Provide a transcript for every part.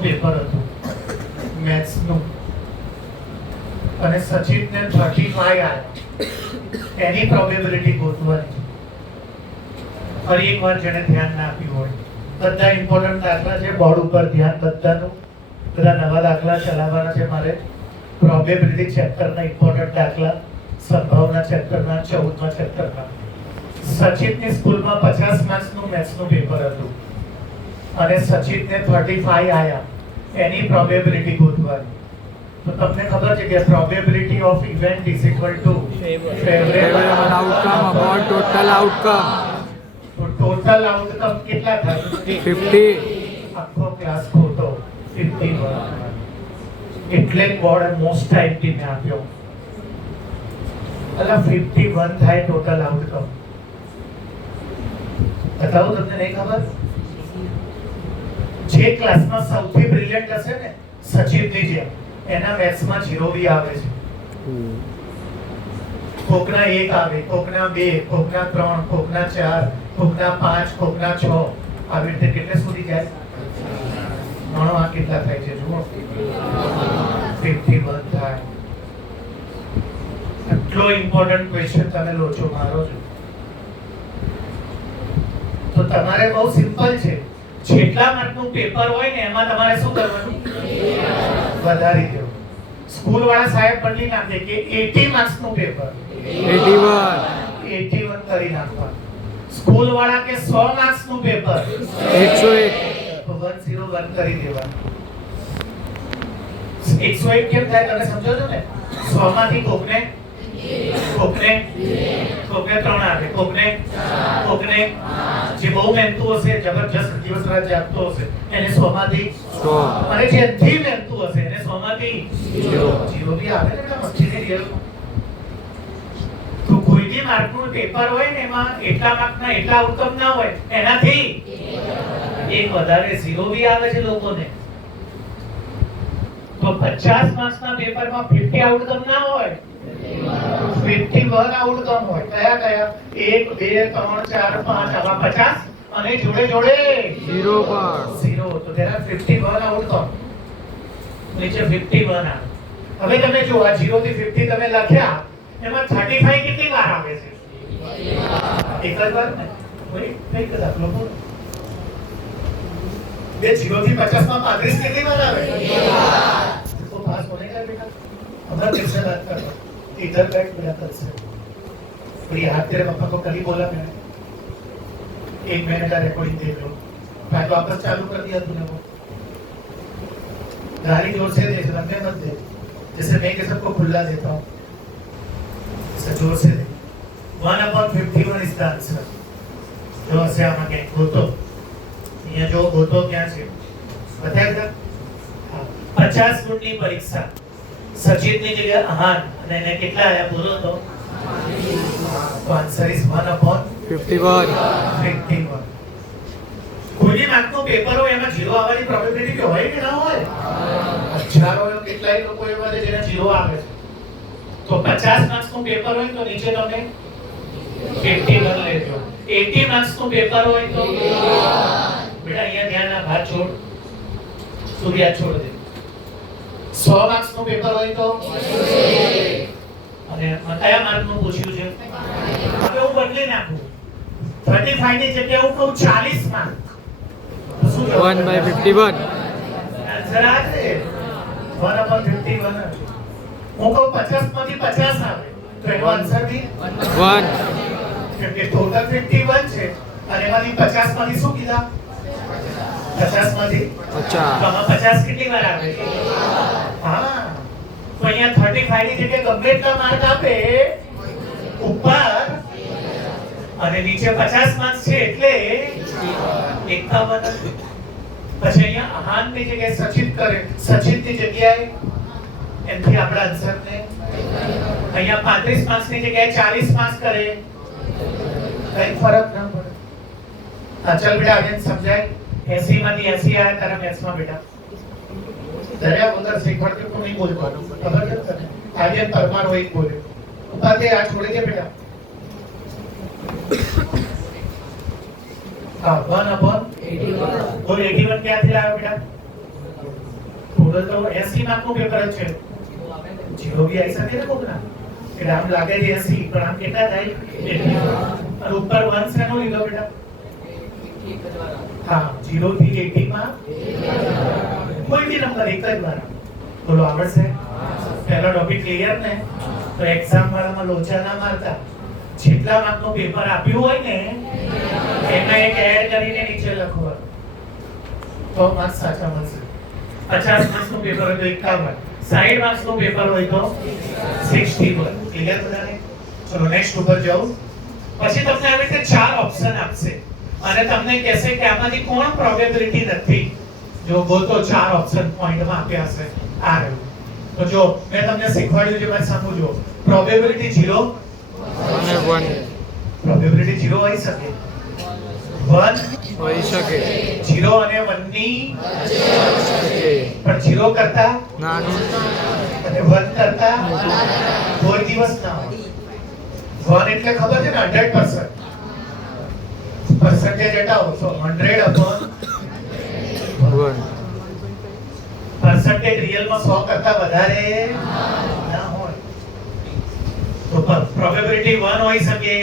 નું પેપર હતું મેથ્સ નું અને સચિનને 35 આવ્યા એની પ્રોબેબિલિટી ગોતવાની ફરી એકવાર જેને ધ્યાન ના આપ્યું હોય બધા ઇમ્પોર્ટન્ટ દાખલા છે બોર્ડ ઉપર ધ્યાન બધાનું બધા નવા દાખલા ચલાવવાના છે મારે પ્રોબેબિલિટી ચેપ્ટરના ઇમ્પોર્ટન્ટ દાખલા સંભાવના ચેપ્ટરના 14મા ચેપ્ટરના સચિનની સ્કૂલમાં 50 માર્ક્સનું મેથ્સનું પેપર હતું અને સચિનને 35 આવ્યા એની પ્રોબેબિલિટી ગોતવાની તો તમને ખબર છે કે probability of event is equal to favourable outcome upon total outcome. તો ટોટલ આઉટકમ કેટલા થાય 50. આખો ક્લાસ ખોટો 51 એટલે બોર્ડ મોસ્ટ ટાઈમ મેં આપ્યો એટલે 51 થાય ટોટલ આઉટકમ. બતાવો તમને નહીં ખબર જે ક્લાસમાં સૌથી બ્રિલિયન્ટ હશે ને સચિનની જેમ એના મેથ્સમાં 0 બી આવે છે કોકના 1 આવે કોકના 2 કોકના 3 કોકના 4 કોકના 5 કોકના 6 આવી રીતે કેટલે સુધી જાય ગણો આ કેટલા થાય છે જુઓ 51 થાય. એટલો ઇમ્પોર્ટન્ટ ક્વેશ્ચન તમે લો છો મારો છો તો તમારે બહુ સિમ્પલ છે જેટલા માર્કનું પેપર હોય ને એમાં તમારે શું કરવાનું વધારી દેવું. સ્કૂલ વાળા સાહેબ બદલી નાખે કે 80 માર્ક્સનું પેપર 81 કરી નાખવાનું. સ્કૂલ વાળા કે 100 માર્ક્સનું પેપર 101 તો 101 કરી દેવાનું. 101 કેમ થાય તમે સમજો છો ને 100 માંથી કોકને 3 આવે કોકને જે બહુ મહેનતુ હશે જબરજસ્ત દિવસ રાત જાગતો હશે એને 100 માંથી 100 અને જે અતિ મહેનતુ હશે એને 100 માંથી 0 બી આવે ને મસ્તીની રિયલ. તો કોઈ બી માર્કનું પેપર હોય ને એમાં એટલા માર્કના એટલા આઉટકમ ના હોય એનાથી એક વધારે 0 બી આવે છે લોકોને. તો 50 માર્ક્સના પેપરમાં 50 આઉટકમ ના હોય 51 આઉટકમ હોય. કયા કયા 1 2 3 4 5 આવા 50 અને જોડે 0 તો there are 51 આઉટકમ. નીચે 51 આવે. હવે તમે જો આ 0 થી 50 તમે લખ્યા એમાં 35 કેટલી વાર આવે છે એક જ વાર ને કોઈ કઈ દાખલો બોલો બે 0 થી 50 માં 35 કેટલી વાર આવે તો પાસ હોનેગા બેટા हमारा दिल से बात कर इधर बैठ मेरा कल से और ये हाथ तेरे पापा को कल ही बोला मैंने 1 महीने का रिकॉर्डिंग देख लो मैं वापस चालू कर दिया तूने वो गाली जोर से दे लंबे मत दे जैसे मैं के सबको खुला देता हूँ ऐसे जोर से दे 1/51 इज द आंसर जो ऐसे आमा के गोतो ये जो गोतो क्या है बताएगा 50 गुणની પરીક્ષા સચિનની જગ્યાએ આહાન અને એને કેટલા આયા બોલો તો આન્સર ઇઝ 1/51. કોઈ માર્કનું પેપર હોય એમાં 0 આવવાની પ્રોબેબિલિટી હોય કે ના હોય હજારો કેટલાય લોકો એવા છે જેને 0 આવે છે. તો 50 માર્ક્સનું પેપર હોય તો નીચે તમે 51 લેજો. 80 માર્ક્સનું પેપર હોય તો બેટા અહીંયા ધ્યાન આ ભાત છોડ સુધી આ છોડ દે. 100 માર્ક્સનું પેપર હોય તો અને કયા માર્કનું પૂછ્યું છે હવે હું બદલી નાખું 35 ની જગ્યાએ હું કહું 40 માર્ક તો શું 1/51 આન્સર આ છે 1/51. હું કહું 50 માંથી 50 આવે તો એનો આન્સર બી 1 કેમ કે ટોટલ 51 છે અને એમાંથી 50 માંથી શું કીધા 50 માંથી 50 તો આમાં 50 કેટલી વાર આવે છે હા તો અહીંયા 35 ની જગ્યાએ ગમે એટલા માર્ક આપે ઉપર અને નીચે 50 માર્ક્સ છે એટલે 51. પછી અહીંયા આહાન ની જગ્યાએ સચિન ની જગ્યાએ એમથી આપણા આન્સર ને અહીંયા 35 માર્ક્સ ની જગ્યાએ 40 માર્ક્સ કરે કઈ ફરક ના પડે. હા ચાલ બેટા આજે સમજાય 80 માંથી 80 આયા તારા મેથ્સમાં બેટા દરિયા વગર શીખવાડતો તો નહીં બોલવાનું ખબર છે તને આજે પરમાર હોય બોલ્યો ઉપાધે આ છોડી દે બેટા. હા 1/81 और 81 ક્યાંથી લાવ્યો બેટા ટોટલ તો 80 માર્કનું પેપર જ છે. જીરો બી આવી શકે ને કોકના. એટલે આમ લાગે છે 80 પણ આમ કેટલા થાય? 80. અને ઉપર 1 શેનો લીધો બેટા? હા, 0 થી 80 માં કોઈ બી નંબર એક જ વાર. બોલો આવડશે? પહેલો ટોપિક ક્લિયર ને? તો એક્ઝામ વાળામાં લોચા ના મારતા. જેટલા માર્કનું પેપર આપ્યું હોય ને એમાં એક એડ કરીને નીચે લખવાનું. તો માર્ક્સ સાચા મળશે. 50 માર્ક્સનું પેપર હોય તો 51, 60 માર્ક્સનું પેપર હોય તો 61. ક્લિયર બધાને? ચલો નેક્સ્ટ ઉપર જાઓ. પછી તમને આવી રીતે 4 ઓપ્શન આપશે અને તમને કહેશે કે આમાંથી કોણ પ્રોબેબિલિટી નથી. જો ગોતો 4 ઓપ્શન પોઈન્ટમાં આપ્યા છે. આ રહ્યું. તો જો મેં તમને શીખવાડ્યું છે, મેં સમજો. પ્રોબેબિલિટી 0 અને 1 પ્રોબેબિલિટી 0 હોઈ શકે. 1 હોઈ શકે. 0 અને 1 ની શકે. પણ 0 કરતા નાનું અને 1 કરતા કોઈ દિવસ ના હોય. 1 એટલે ખબર છે ને 100%. percentage હટાવો તો 100 upon 1 percentage રિયલમાં 100 કરતા વધારે ના હોય. તો પ્રોબેબિલિટી 1 હોઈ શકે,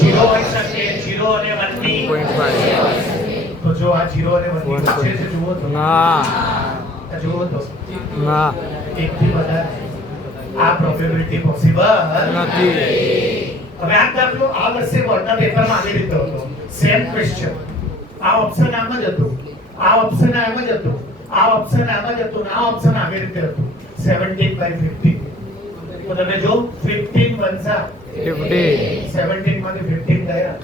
0 હોઈ શકે, 0 અને 1 ની 0.5 તો જો આ 0 અને 1 ની વચ્ચે છે. જુઓ તો ના આ જુઓ તો ના એક થી વધારે આ પ્રોબેબિલિટી પોસિબલ નથી. હવે આ દાખલો આ વર્ષે બોર્ડના પેપરમાં આવી રીતે હતો. Same question. આ ઓપ્શન આમ જ હતું, આ ઓપ્શન આમ જ હતું, આ ઓપ્શન આમ જ હતું, આ ઓપ્શન આવી રીતે હતું. 17/50. તો તમે જો 15 બનતા 50 17 માંથી 15 ગયા.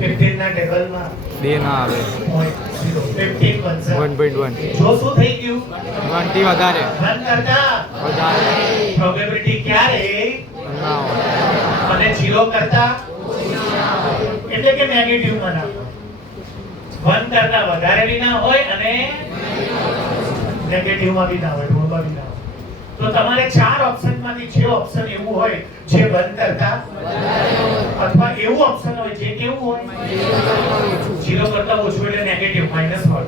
15 ના ટેબલમાં 2 ના આવે. 0.0 15 બનતા 1.1 જો શું થઈ ગયું? 1 થી વધારે 1 કરતા વધારે પ્રોબેબિલિટી ક્યારે? ના હોય. અને 0 કરતા એટલે કે નેગેટિવ માં ના હોય. 1 કરતા વધારે બી ના હોય અને નેગેટિવ માં બી ના હોય, ઋણમાં બી ના હોય. તો તમારે 4 ઓપ્શન માંથી જે ઓપ્શન એવું હોય જે 1 કરતા અથવા એવું ઓપ્શન હોય જે કેવું હોય 0 કરતા ઓછું એટલે નેગેટિવ -1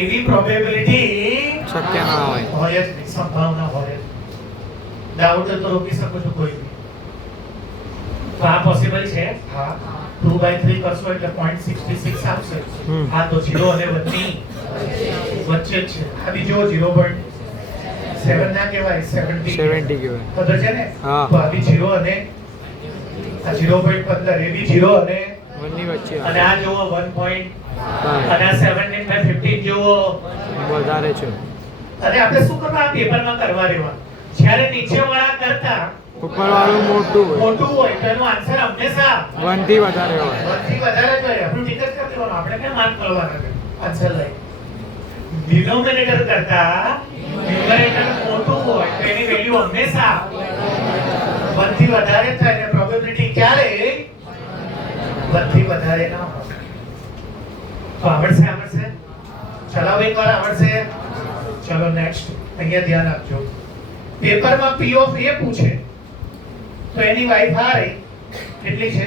એવી પ્રોબેબિલિટી શક્ય ના હોય. હોય જ નહીં, સંભાવના હોય જ. ડાઉટ તો રોકી શકો છો કોઈ બી. તો આ પોસિબલ છે? હા. 2/3 કરશો એટલે 0.66 આવશે. હા, તો 0 અને 1 ની વચ્ચે જ છે. આ બીજો 0.7 ના કહેવાય, 70 કહેવાય. ખબર છે ને? હા. તો આ બી 0 અને આ 0.15 એ બી 0 અને 1 ની વચ્ચે અને આ જુઓ 1. આવે. અને આ 17/15 જુઓ. વધારે છે. અને આપણે શું કરવા આ પેપરમાં કરવા રહેવા? જ્યારે નીચેવાળા કરતા ઉપરવાળું મોટું હોય. મોટું હોય તો એનો આન્સર હંમેશા 1 થી વધારે હોય. 1 થી વધારે જ હોય. આપણે ટિક જ કરી દેવાનું. આપણે કેમ માર્ક કરવાના છે? આન્સર લઈ. ડિનોમિનેટર કરતા ન્યુમરેટર મોટું હોય તો એની વેલ્યુ હંમેશા 1 થી વધારે થાય અને પ્રોબેબિલિટી ક્યારે 1 થી વધારે ના હોય. તો આવડશે? ચલાવો એકવાર આવડશે? ચલો નેક્સ્ટ. અહીંયા ધ્યાન આપજો. પેપરમાં P of A પૂછે તો એની વાઇફ આ રહી કેટલી છે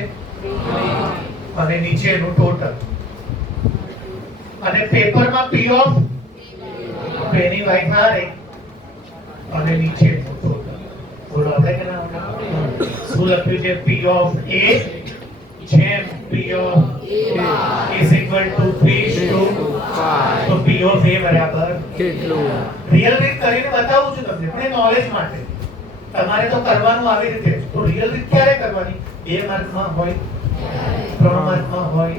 અને નીચે એનું ટોટલ. અને પેપરમાં P of એની વાઇફ આ રહી અને નીચે એનું ટોટલ. બોલો આપણે કે ના આવડે? શું લખ્યું છે? P of A જેમ P of A is equal to 3:5. તો P of A બરાબર કેટલું? રિયલ રીત કરીને બતાવું છું તમને, પણ એ નોલેજ માટે. તમારે તો કરવાનું આવી રીતે જ. તો રિયલ રીત ક્યારે કરવાની? 2 માર્કમાં હોય, 3 માર્કમાં હોય,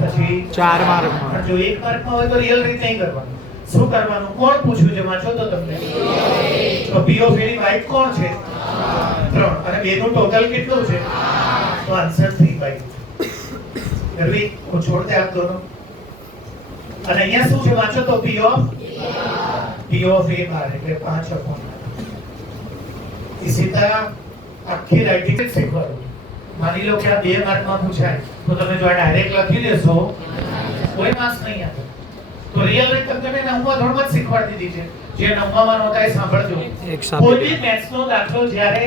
પછી 4 માર્કમાં. જો 1 માર્કમાં હોય તો રિયલ રીત નહીં કરવાનું. શું કરવાનું? કોણ પૂછ્યું છે વાંચો તો તમને. તો P of A ની વાઇફ કોણ છે? 3 અને 2 નું ટોટલ કેટલું છે? તો આન્સર 3/2. ગરવી કો છોડ દે આપ દોનો. અને અહીંયા શું છે વાંચો તો P of A બાર એટલે 5/8. इसी तरह આખી રાઇટિંગ જ શીખવાનું. માની લો કે આ 2 માર્કમાં પૂછાય તો તમે જો આ ડાયરેક્ટ લખી દેશો કોઈ માર્ક્સ નહીં આપે. તો રિયલ રીત તમને 9મા ધોરણમાં જ શીખવાડી દીધી છે. જે 9મામાં નહોતા એ સાંભળજો. કોઈ બી મેથ્સનો દાખલો જ્યારે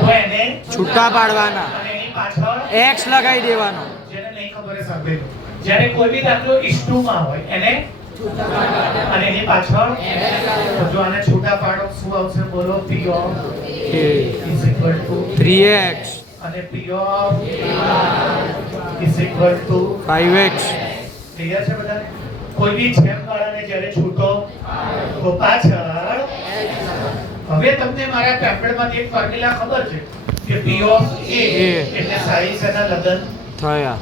તો એને છૂટા પાડવાના અને એની પાછળ x લગાવી દેવાનો. જેને નહીં ખબર એ સાંભળી લો. જ્યારે કોઈ બી દાખલો ઈસ્ટુમાં હોય એને અને એની પાછળ તો જો આને છૂટા પાડો શું આવશે બોલો p of A is equal to 3x અને p of is equal to 5x clear છે બધાને કોઈ બી જેમ વાળાને જ્યારે છૂટો તો પાછળ હવે તમને મારા પેમ્પલેટમાંથી એક ફોર્મ્યુલા ખબર છે કે p of a એટલે સાઈઝ અને લગન થયા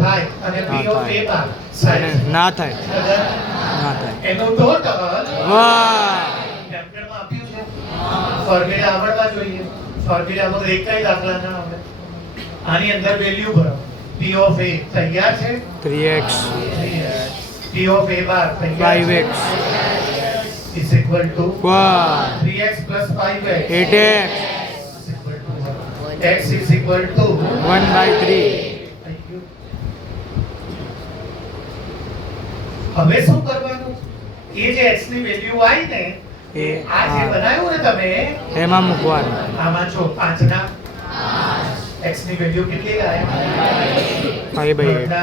થાય અને p of a બાર અને સાઈઝ ના થાય લગન ના થાય એનું ટોટલ વાહ પેમ્પલેટમાં આપ્યું છે ફોર્મ્યુલા આવડવા જોઈએ ફોર્મ્યુલા વગર એક કઈ દાખલા ના આવે આની અંદર વેલ્યુ ભરો p of a તૈયાર છે 3x p of a બાર તૈયાર 5x is equal to વાહ 3x plus 5x 8x is equal to 1. X is equal to 1/3 Thank you. હવે શું કરવાનું એ જે x ની વેલ્યુ આવી ને એ આ જે બનાવ્યું ને તમે એમાં મૂકવાનું આમાં છો 5 ના x ની વેલ્યુ કેટલી લાયા 5/8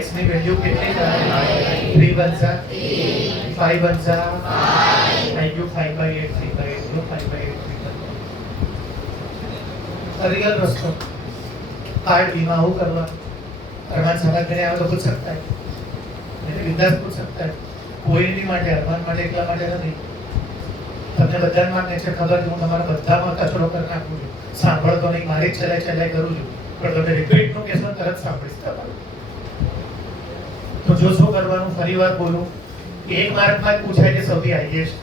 x ની વેલ્યુ કેટલી લાયા 3 બનશે 5 બનશે થેન્ક યુ 5/8 3/8 જો 5/8 रियल रस्तो कार्ड बीमा हो करवा अरमान समाज में આવે તો પૂછ सकता है એટલે વિદ્યાર્થી પૂછ सकता है કોઈ નહીં માટે અરમાન માટે એકલા માટે નથી તમને બધાને માટે છે ખબર છે હું તમારા બધામાં કચરો કરી નાખું છું સાંભળતો નહીં મારી જ ચલાઈ કરું છું પણ તમે રિપીટ નું કેસો તરત સાંભળીશ તમારું તો જો શું કરવાનું ફરીવાર બોલું એક માર્કમાં જ પૂછાય છે સૌથી હાઈએસ્ટ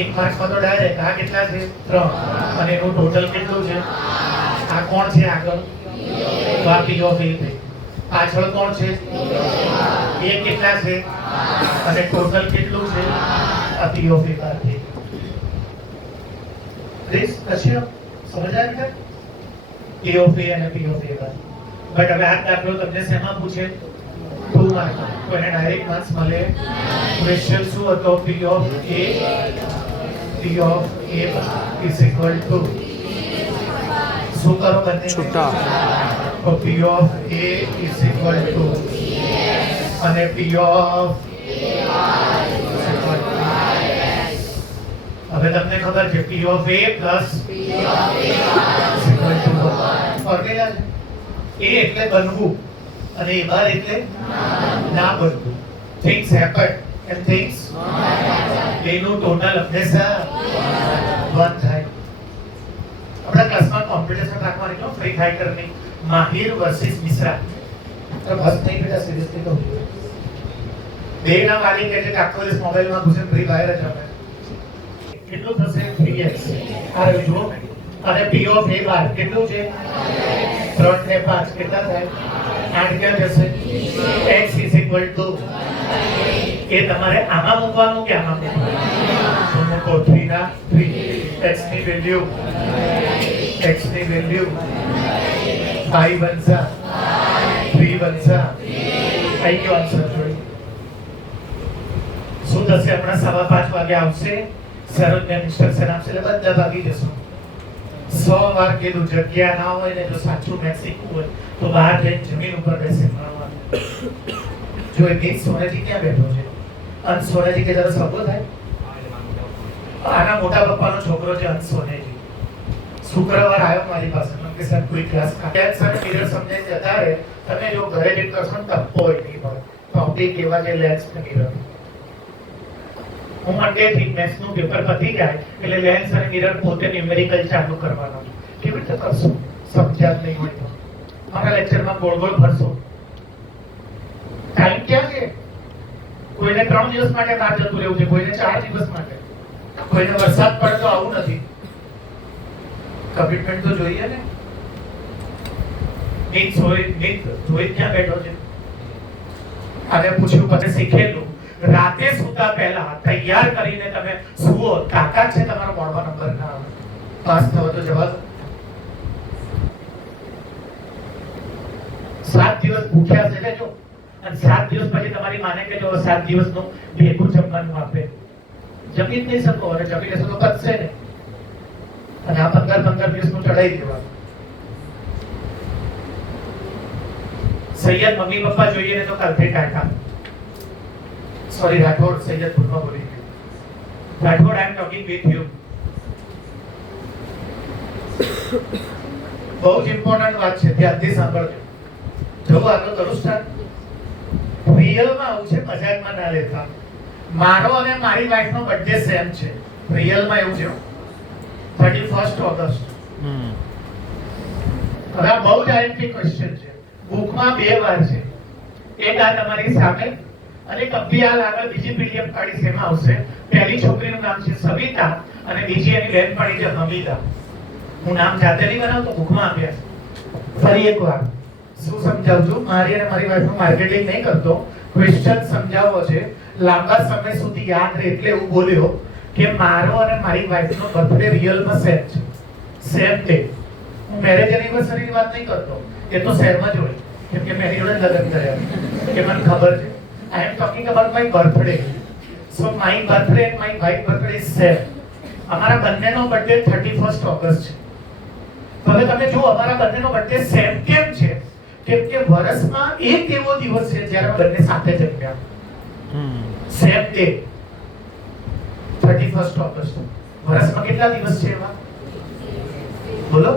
એક માર્કમાં તો ડાયરેક્ટ આ કેટલા છે 3 અને એનું ટોટલ કેટલું છે આ કોણ છે આગળ તો આ p of a છે પાછળ કોણ છે એ કેટલા છે અને ટોટલ કેટલું છે આ p of a બાર છે પ્લીઝ કશી સમજાય બેટા p of a અને p of a bar but હવે આ દાખલો તમને શેમાં પૂછે 2 માર્ક તો એને ડાયરેક્ટ માર્ક્સ મળે ક્વેશ્ચન શું હતો p of a is equal to શું કરો બંને છૂટા તો p of a is equal to અને p of હવે તમને ખબર છે p of a plus formula છે a એટલે બનવું અને a બાર એટલે ના બનવું things happen and things એનું ટોટલ હંમેશા 1 થાય આપણા ક્લાસમાં કોમ્પિટિશન રાખવાની છે ફ્રી ફાઇટરની માહિર વર્સિસ મિશ્રા તો બસ નહીં બેટા સિરિયસલી કહું બે ના વાલી કે છે કે આખો દિવસ મોબાઈલમાં ઘુસીને ફ્રી ફાયર જ રમે કેટલું થશે 3x આ જો અને p of a બાર કેટલું છે 3 ને 5 કેટલા થાય 8 ક્યાં જશે x is equal to એ તમારે આમાં મૂકવાનું કે આમાં મૂકવાનું મૂકો 3 ના 3 x ની વેલ્યુ 5 બનશે 3 બનશે આઈ ગયો આન્સર જોઈ શું થશે હમણાં 5:15 વાગે આવશે સરોજને ઇન્સ્ટ્રક્શન આપશે એટલે બધા ભાગી જશો 100 વાર કીધું જગ્યા ના હોય ને જો સાચું મેં શીખવું હોય તો બહાર જઈને જમીન ઉપર બેસી ભણવાનું જો એ ગીત સોનેજી ક્યાં બેઠો છે અંશ સોનેજી કે જરા સબો થાય આના મોટા પપ્પાનો છોકરો છે અંશ સોનેજી શુક્રવાર આવ્યો મારી પાસે કે સર કોઈ ક્લાસ કાઢ્યા સર પીરિયડ સમજે જતા રહે તમે જો ઘરે જઈને કરશો ને તપ્પો હોય નહીં હોય ટોપિક એવા જે લેન્સ મિરર હું મંડે થી મેથ્સ નું પેપર પતી જાય એટલે લેન્સ અને મિરર પોતે ન્યુમેરિકલ ચાલુ કરવાનો કેવી રીતે કરશો સમજ્યા નહીં હોય તો મારા લેક્ચરમાં ગોળ ગોળ ફરશો ટાઈમ ક્યાં છે કોઈને 3 દિવસ માટે બહાર જતું રહેવું છે કોઈને 4 દિવસ માટે કોઈને વરસાદ પડે તો આવું નથી કમિટમેન્ટ તો જોઈએ ને નીત જોઈ ક્યાં બેઠો છે અને પૂછ્યું પછી શીખેલું રાતે સૂતા પહેલા તૈયાર કરીને તમે સુવો તાકાત છે તમારો મોડમાં નંબર ના આવે પાસ થવો તો જવાબ 7 દિવસ ભૂખ્યા છે જો અને 7 દિવસ પછી તમારી માને કે જો 7 દિવસનું ભેગું જમવાનું આપે જમી જ નહીં શકો અને જમી લેશો તો પચશે ને અને આ 15 દિવસનું ચડાઈ દેવાનું સૈયદ મમ્મી પપ્પા જોઈએ ને તો કાલથી ટાટા સોરી રાઠોડ સૈયદપુરમાં બોલી ગયો. રાઠોડ આઈ એમ ટોકિંગ વિથ યુ. બહુ જ ઇમ્પોર્ટન્ટ વાત છે, ધ્યાનથી સાંભળજો. જો આગળ કરું સ્ટાર્ટ. રિયલમાં આવું છે, મજાકમાં ના લેતા. મારો અને મારી વાઈફનો બર્થડે સેમ છે. રિયલમાં એવું છે 31st ઓગસ્ટ. હવે આ બહુ જ આઈએમપી ક્વેશ્ચન છે. બુકમાં બે વાર છે. એક આ તમારી સામે અને કપિયાલ આગળ બીજી પીડીએફ કાઢી છે, એમાં આવશે. પહેલી છોકરીનું નામ છે સવિતા અને બીજી એની બહેનપણી છે હમીદા. હું નામ જાતે નહીં બનાવતો, બુકમાં આપ્યા છે. ફરી એકવાર શું સમજાવું છું, મારી અને મારી વાઈફનું માર્કેટિંગ નહીં કરતો, ક્વેશ્ચન સમજાવવો છે. લાંબા સમય સુધી યાદ રહે એટલે એવું બોલ્યો કે મારો અને મારી વાઈફનો બર્થડે રિયલમાં સેમ છે, સેમ ડે. હું મેરેજ એનિવર્સરીની વાત નહીં કરતો, એ તો શહેરમાં જ હોય, કેમ કે મેરી જોડે લગ્ન કર્યા કે મને ખબર છે. I am talking about my birthday. So my birthday and my wife birthday is same. અમારા બંનેનો બર્થડે 31st ઓગસ્ટ છે. તો હવે તમે જો અમારા બંનેનો બર્થડે સેમ કેમ છે? કેમ કે વર્ષમાં એક એવો દિવસ છે જ્યારે બંને સાથે જન્મ્યા. Same day 31st August. વર્ષમાં કેટલા દિવસ છે એવા? બોલો.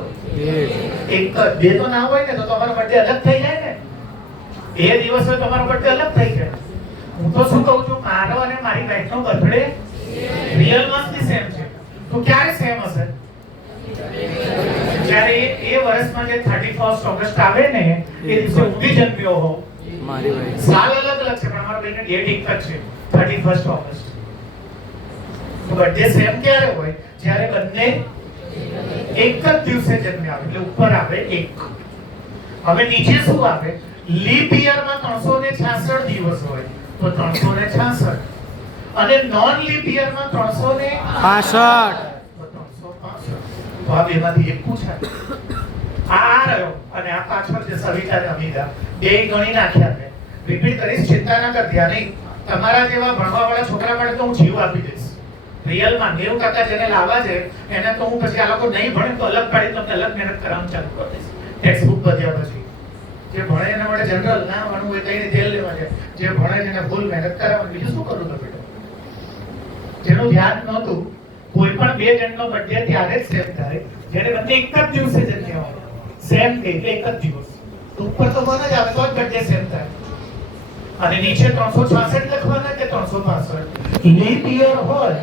એક બે તો ના હોય ને તો તમારો બર્થડે અલગ થઈ જાય ને. બે દિવસ હોય તમારો બર્થડે અલગ થઈ જાય. હું તો શું કહું છું, મારો અને મારી વાઈફનો બર્થડે રિયલમાં જ સેમ છે. તો ક્યારે સેમ હશે? જ્યારે એ વર્ષમાં જે 31st ઓગસ્ટ આવે ને એ દિવસે હું બી જન્મ્યો હોઉં. મારી વાઈફ સાલ અલગ અલગ છે પણ અમારા બેને ડેટ એક જ છે, 31st ઓગસ્ટ. તો બર્થડે સેમ ક્યારે હોય? જ્યારે બંને એક જ દિવસે જન્મ્યા આવે, એટલે ઉપર આવે એક. હવે નીચે શું આવે? લીપ યરમાં 366 દિવસ હોય તો 366, અને નોન લીપ યરમાં 365. તો આ બેમાંથી એક પૂછાય. આ રહ્યો અને આ પાછળ જે સવિતા અને અમિતા બે ગણી નાખ્યા છે. રિપીટ કરીશ, ચિંતા ના કર, ધ્યાન નહીં. તમારા જેવા ભણવાવાળા છોકરા માટે તો હું જીવ આપી દઈશ. રિયલમાં 90% જેને લાવવા છે એને તો હું પછી આ લોકો નહીં ભણે તો અલગ પાડી તમને અલગ મહેનત કરવાનું ચાલુ કરી દઈશ. ટેક્સ્ટ બુક બધ્યા પછી જે ભણે એના માટે જનરલ ના ભણવું હોય કઈ જેલ લેવા છે, જે ભણે છે એને ફૂલ મહેનત કરાવવાની. બીજું શું કરું તો બેટા? જેનું ધ્યાન નહોતું, કોઈ પણ બે જણનો બર્થડે ત્યારે જ સેમ થાય જ્યારે બંને એક જ દિવસે જન્મ્યા હોય. સેમ ડે એટલે એક જ દિવસ. તો ઉપર તો બને જ આવે તો જ બર્થડે સેમ થાય. અને નીચે 366 લખવાના કે 365. લીપ યર હોય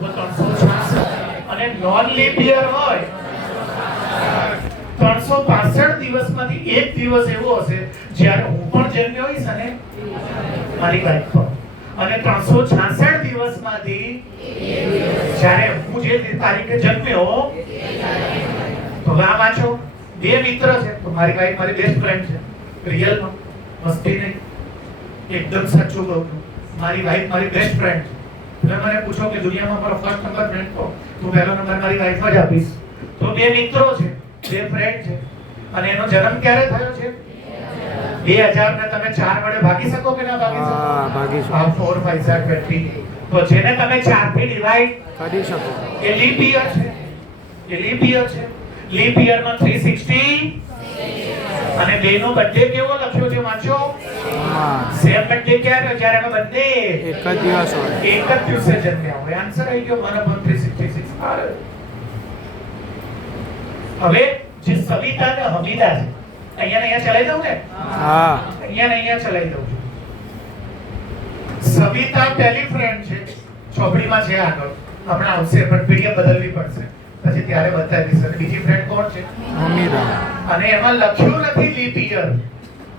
તો 366 અને નોન લીપ યર હોય 365 દિવસમાંથી એક દિવસ એવો હશે જ્યારે હું પણ જન્મ્યો હોઈશ અને મારી વાઈફ પણ. અને 366 દિવસમાંથી જ્યારે હું જે તારીખે જન્મ્યો, તો આ વાંચો. બે મિત્ર છે, તો મારી વાઈફ મારી બેસ્ટ ફ્રેન્ડ છે. રિયલમાં મસ્તી નહીં, એકદમ સાચું કહું છું. મારી વાઈફ મારી બેસ્ટ ફ્રેન્ડ છે. તમે મને પૂછો કે દુનિયામાં મારો ફર્સ્ટ નંબર ફ્રેન્ડ તો હું પહેલો નંબર મારી વાઈફ જ આપીશ. તો બે મિત્રો છે, બે ફ્રેન્ડ છે, અને એનો જન્મ ક્યારે થયો છે? 2000 ને તમે 4 વડે ભાગી શકો કે ના ભાગી શકો? હા, ભાગી શકો. 4 5 20. તો જેને તમે 4 થી ડિવાઈડ કરી શકો. એ લીપ યર છે. એ લીપ યર છે. લીપ યરમાં 360 અને બેનો બર્થડે કેવો લખ્યો છે વાંચો? સેમ બર્થડે ક્યારે? જ્યારે અમે બંને એક જ દિવસ હોય, એક જ દિવસે જન્મ્યા હોય. આન્સર આવી ગયો 1/366. હવે જે સવિતા અને હમીદા છે, અહીંયા ચલાઈ દઉં ને? હા, અહીંયા ચલાઈ દઉં છું. સવિતા પહેલી ફ્રેન્ડ છે, ચોપડીમાં છે આગળ, હમણાં આવશે પણ પીડીએફ બદલવી પડશે પછી ત્યારે બતાવીશ. અને બીજી ફ્રેન્ડ કોણ છે? અમીરા. અને એમાં લખ્યું નથી લીપ યર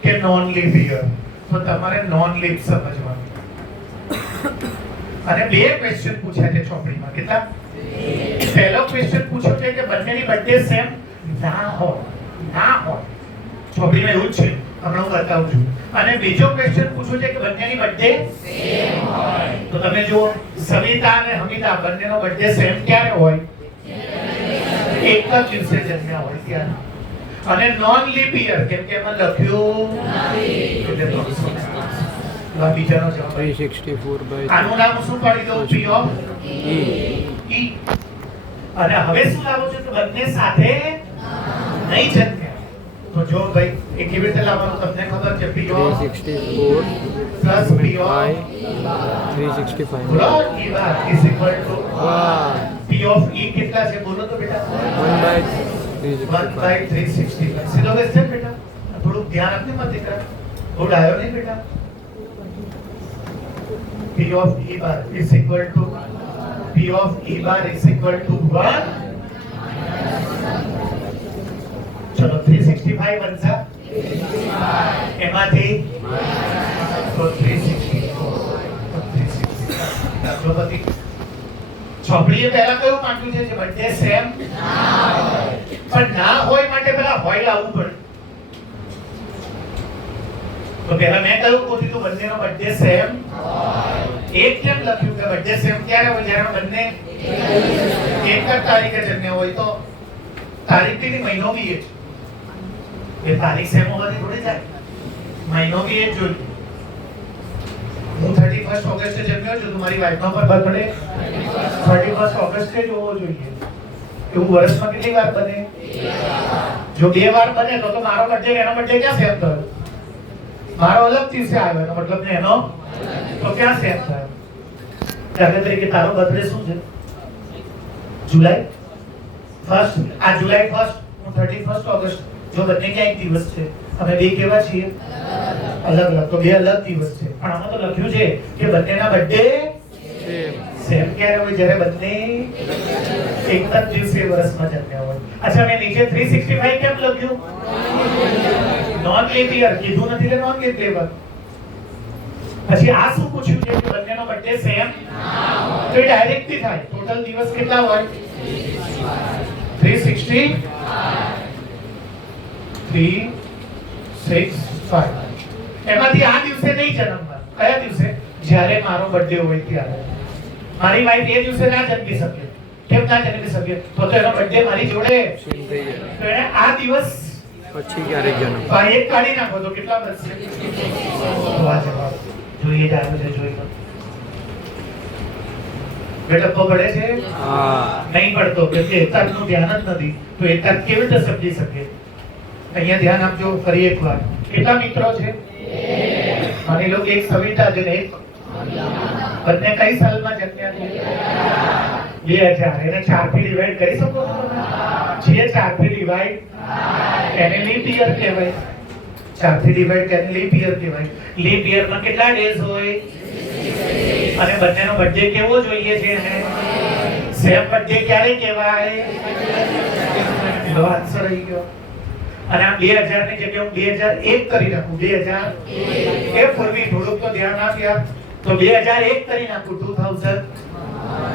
કે નોન લીપ યર, તો તમારે નોન લીપ સમજવાનું. અને બે ક્વેશ્ચન પૂછ્યા છે ચોપડીમાં. કેટલા? પહેલો ક્વેશ્ચન પૂછ્યો છે કે બંનેની બર્થડે સેમ ના હોય. ચોપડીમાં એવું જ છે, હમણાં હું બતાવું છું. અને બીજો ક્વેશ્ચન પૂછ્યો છે કે બંનેની બર્થડે સેમ હોય. તો તમે જુઓ, સવિતા અને હમીદા બંનેનો બર્થડે સેમ ક્યારે હોય? એક જ દિવસે જન્મ્યા હોય ત્યારે. અને નોન લીપ યર કેમ કે એમાં લખ્યું નથી એટલે 365. બીજાનો જવાબ 364 આનું નામ શું પાડી દઉં? P of E. અને હવે શું લાવો છો કે બંને સાથે નહીં જન્મ્યા. તો જો ભાઈ એ કેવી રીતે લાવવાનું તમને ખબર છે P of 364 plus P of by 365. બોલો E bar is equal to વાહ P of E કેટલા છે બોલો તો બેટા 1 by 1 by 365. 365 સીધો ક્વેશ્ચન બેટા થોડું ધ્યાન આપને મત દીકરા બહુ ડાયો નહીં બેટા P of E bar is equal to P of E bar is equal to 1 ચલો 365 બનશે એમાંથી તો 364 જો બધી ચોપડીએ પહેલા કયું માંગ્યું છે જે બર્થડે સેમ પણ ના હોય માટે પહેલા હોય લાવવું પડે તો પહેલા મેં કહ્યું પૂછ્યું તો બંનેનો બર્થડે સેમ એક કેમ લખ્યું કે બર્થડે સેમ ક્યારે હોય જ્યારે બંને એક જ તારીખે જન્મ્યા હોય તો તારીખ કેટલી મહિનો બી એક એ તારીખ સેમ હોવાથી થોડી જાય મહિનો બી એક જોઈ હું 31 ઓગસ્ટે જન્મ્યો છું તમારી વાઈફનો પર બર્થડે 31 ઓગસ્ટે જ હોવો જોઈએ એવું વર્ષમાં કેટલી વાર બને જો બે વાર બને તો મારો બર્થડે એનો બર્થડે ક્યાં સેમ થયો મારો અલગ દિવસે આવ્યો એનો મતલબ ને એનો તો ક્યાં સેમ થયો દાખલા તરીકે તારો બર્થડે શું છે જુલાઈ 1 આ જુલાઈ 1 હું 31 ઓગસ્ટ જો બંને ક્યાં એક દિવસ છે અમે બે કેવા છીએ અલગ અલગ તો બે અલગ દિવસ છે પણ આમાં તો લખ્યું છે કે બંનેના બર્થડે સેમ ક્યારે હોય જ્યારે બંને એક જ દિવસે વર્ષમાં જન્મ્યા હોય અચ્છા મેં નીચે 365 કેમ લખ્યું નોન લીપ યર કીધું નથી કે નોન લીપ યર પછી આ શું પૂછ્યું છે કે બંનેનો બર્થડે સેમ તો એ ડાયરેક્ટ થી થાય ટોટલ દિવસ કેટલા હોય 365 એમાંથી આ દિવસે નહીં જન્મવા કયા દિવસે જ્યારે મારો બર્થડે હોય ત્યારે મારી વાઈફ એ દિવસે ના જન્મી શકે કેમ ના જન્મી શકે તો એનો બર્થડે મારી જોડે તો એને આ દિવસ પછી ક્યારેક જન્મ તો આ એક કાઢી નાખો તો કેટલા બચશે તો આ જવાબ જોઈએ જાણો છે જોઈ લો બેટપ્પો પડે છે હા નહીં પડતો કે એકાદનું ધ્યાન જ નથી તો એકાદ કેવી રીતે સમજી શકે અહીંયા ધ્યાન આપજો ફરી એકવાર કેટલા મિત્રો છે માની લો કે એક સવિતા છે ને એક બંને કઈ સાલમાં જન્મ્યા છે 2000 એને 4 થી ડિવાઇડ કરી શકો છો તમે જે 4 થી ડિવાઇડ એને લીપ યર કહેવાય 4 થી ડિવાઇડ કરીને લીપ યર કહેવાય લીપ યર માં કેટલા ડેઝ હોય અને બંનેનો બર્થડે કેવો જોઈએ છે એને સેમ બર્થડે ક્યારે કહેવાય લો આન્સર આવી ગયો અને આ 2000 ની જગ્યાએ હું 2001 કરી નાખું 2000 એ પૂર્વી થોડુંક તો ધ્યાન આપ્યા તો 2001 કરી નાખું 2000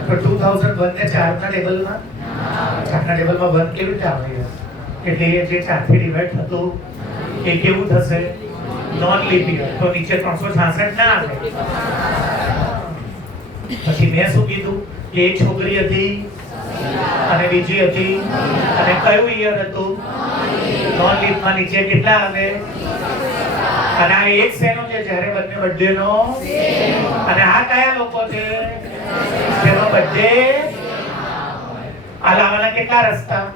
તો 2001 ને 4 ના ટેબલમાં 4 ના ટેબલમાં 1 કેવી રીતે આવે એટલે એ જે 4 થી ડિવાઇડ થતું એ કેવું થશે નોન લીપ યર તો નીચે 366 ના આવે પછી મેં શું કીધું કે એક છોકરી હતી અને બીજી હતી અને કયું યર હતું નોન લીપ માં નીચે કેટલા આવે અને આ એક સેનો છે જ્યારે બંને બર્થડે નો અને આ કયા લોકો છે જેનો બર્થડે આ લાવવાના કેટલા રસ્તા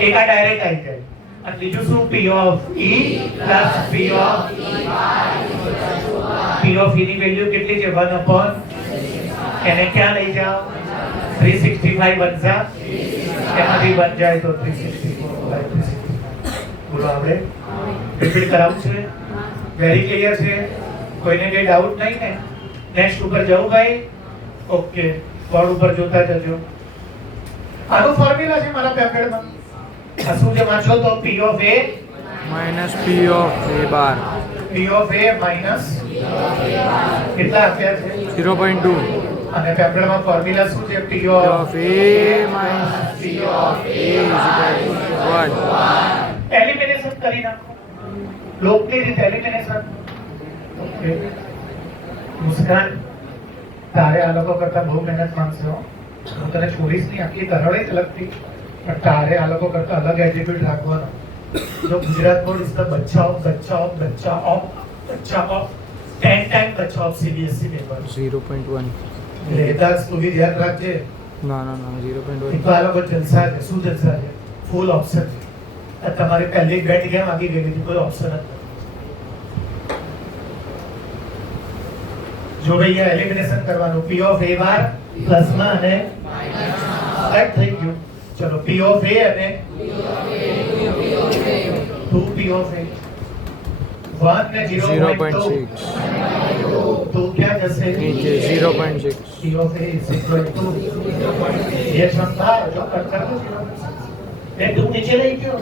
એક આ ડાયરેક્ટ આવી જાય અને બીજું શું P of E plus P of E ની વેલ્યુ કેટલી છે 1 upon એને ક્યાં લઈ જાઓ 365 બનશે એમાંથી બન જાય તો 364 બોલો આપણે રિપીટ કરાવું છે વેરી ક્લિયર છે કોઈને કઈ ડાઉટ નહીં ને નેક્સ્ટ ઉપર જવું ભાઈ ઓકે બોર્ડ ઉપર જોતા જજો આનું ફોર્મ્યુલા છે મારા પેપરમાં આ શું છે વાંચો તો P of A minus P of A bar P of A minus કેટલા આપ્યા છે 0.2 અને પેપરમાં ફોર્મ્યુલા શું છે P of A minus P of A is equal to 1 elimination કરી નાખો લોકની રીતે એલિમિનેશન ઓકે મુસ્કાન તારે આ લોકો કરતા બહુ મહેનત માંગશે હો હું તને છોડીશ નહીં આખી કરોડે જ લગતી પણ તારે આ લોકો કરતા અલગ એટીટ્યુડ રાખવાનો જો ગુજરાત બોર્ડ ઇઝ ધ બચ્ચા ઓફ 10 ટાઈમ બચ્ચા ઓફ CBSE પેપર 0.1 લેતા તું બી ધ્યાન રાખજે ના 0.1 એક આ લોકો જલસા છે શું જલસા છે ફૂલ ઓપ્શન છે આ તમારી પહેલી ગેટ કેમ આગી ગઈ હતી? કોઈ ઓપ્શન જ નથી. જો ભાઈ એલિમિનેશન કરવાનું, p ઓફ a બાર પ્લસમાં અને રાઈટ થઈ ગયું. ચલો p ઓફ a અને 2p ઓફ a 1 ને 0.2 તો क्या જશે? નીચે 0.6. p of a is equal to ये क्षमता जो कट कर दो 0.6 એ 2 નીચે લઈ ગયો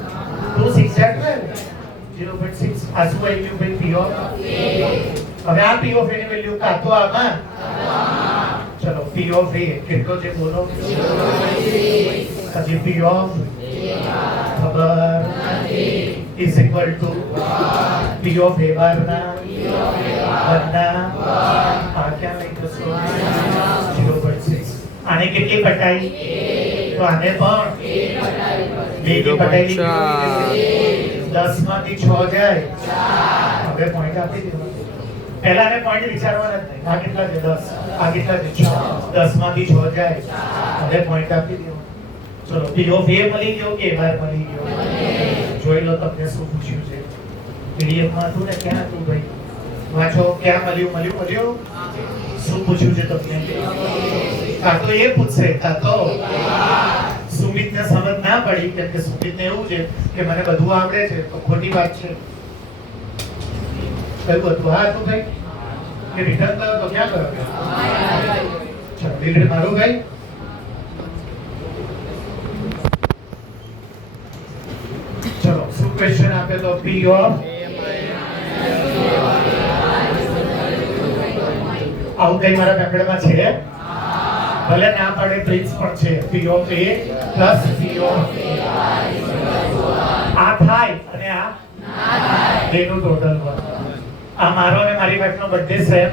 2 6 એટલે 0.6 આ શું આવી ગયું ભાઈ? p ઓફ હવે આ p ઓફ a ની વેલ્યુ કાતો આમાં ચલો p ઓફ a કેટલો છે બોલો? હજી p ઓફ ખબર is equal to p of a બાર ના વરના આ ક્યાં લઈ જશો? 0.6 આને કેટલી પટાઈ? તો આને પણ બે ની પટાઈ 10 માંથી 6 જાય. હવે પોઈન્ટ આપી દેવાનો. પહેલાને પોઈન્ટ વિચારવાના જ નહીં. આ કેટલા છે? 10. આ કેટલા છે? 6. 10 માંથી 6 જાય. હવે પોઈન્ટ આપી દેવાનો. ચલો p ઓફ a મળી ગયો કે બાર મળી ગયો? જોઈ લો તમને શું પૂછ્યું છે. પીડીએફ માં હતું ને ક્યાં હતું ભાઈ? વાંચો ક્યાં મળ્યું? શું પૂછ્યું છે તમને? કાં તો એ પૂછશે કાં તો સુમિતને સમજ ના પડી કેમ કે સુમિતને એવું છે કે મને બધું આવડે છે તો ખોટી વાત છે. કયું હતું? હા હતું ભાઈ કે રિટર્ન કરો તો ક્યાં કરો? ચલો રિટર્ન મારું ભાઈ. ચલો શું ક્વેશ્ચન આપે તો p ઓફ આવું કઈ મારા પેપરમાં છે? ભલે ના પડે પ્રિન્સ પણ છે. p of a plus p of આ થાય અને આ બેનું ટોટલ વર્ક. આ મારો અને મારી વાઈફનો બર્થડે સેમ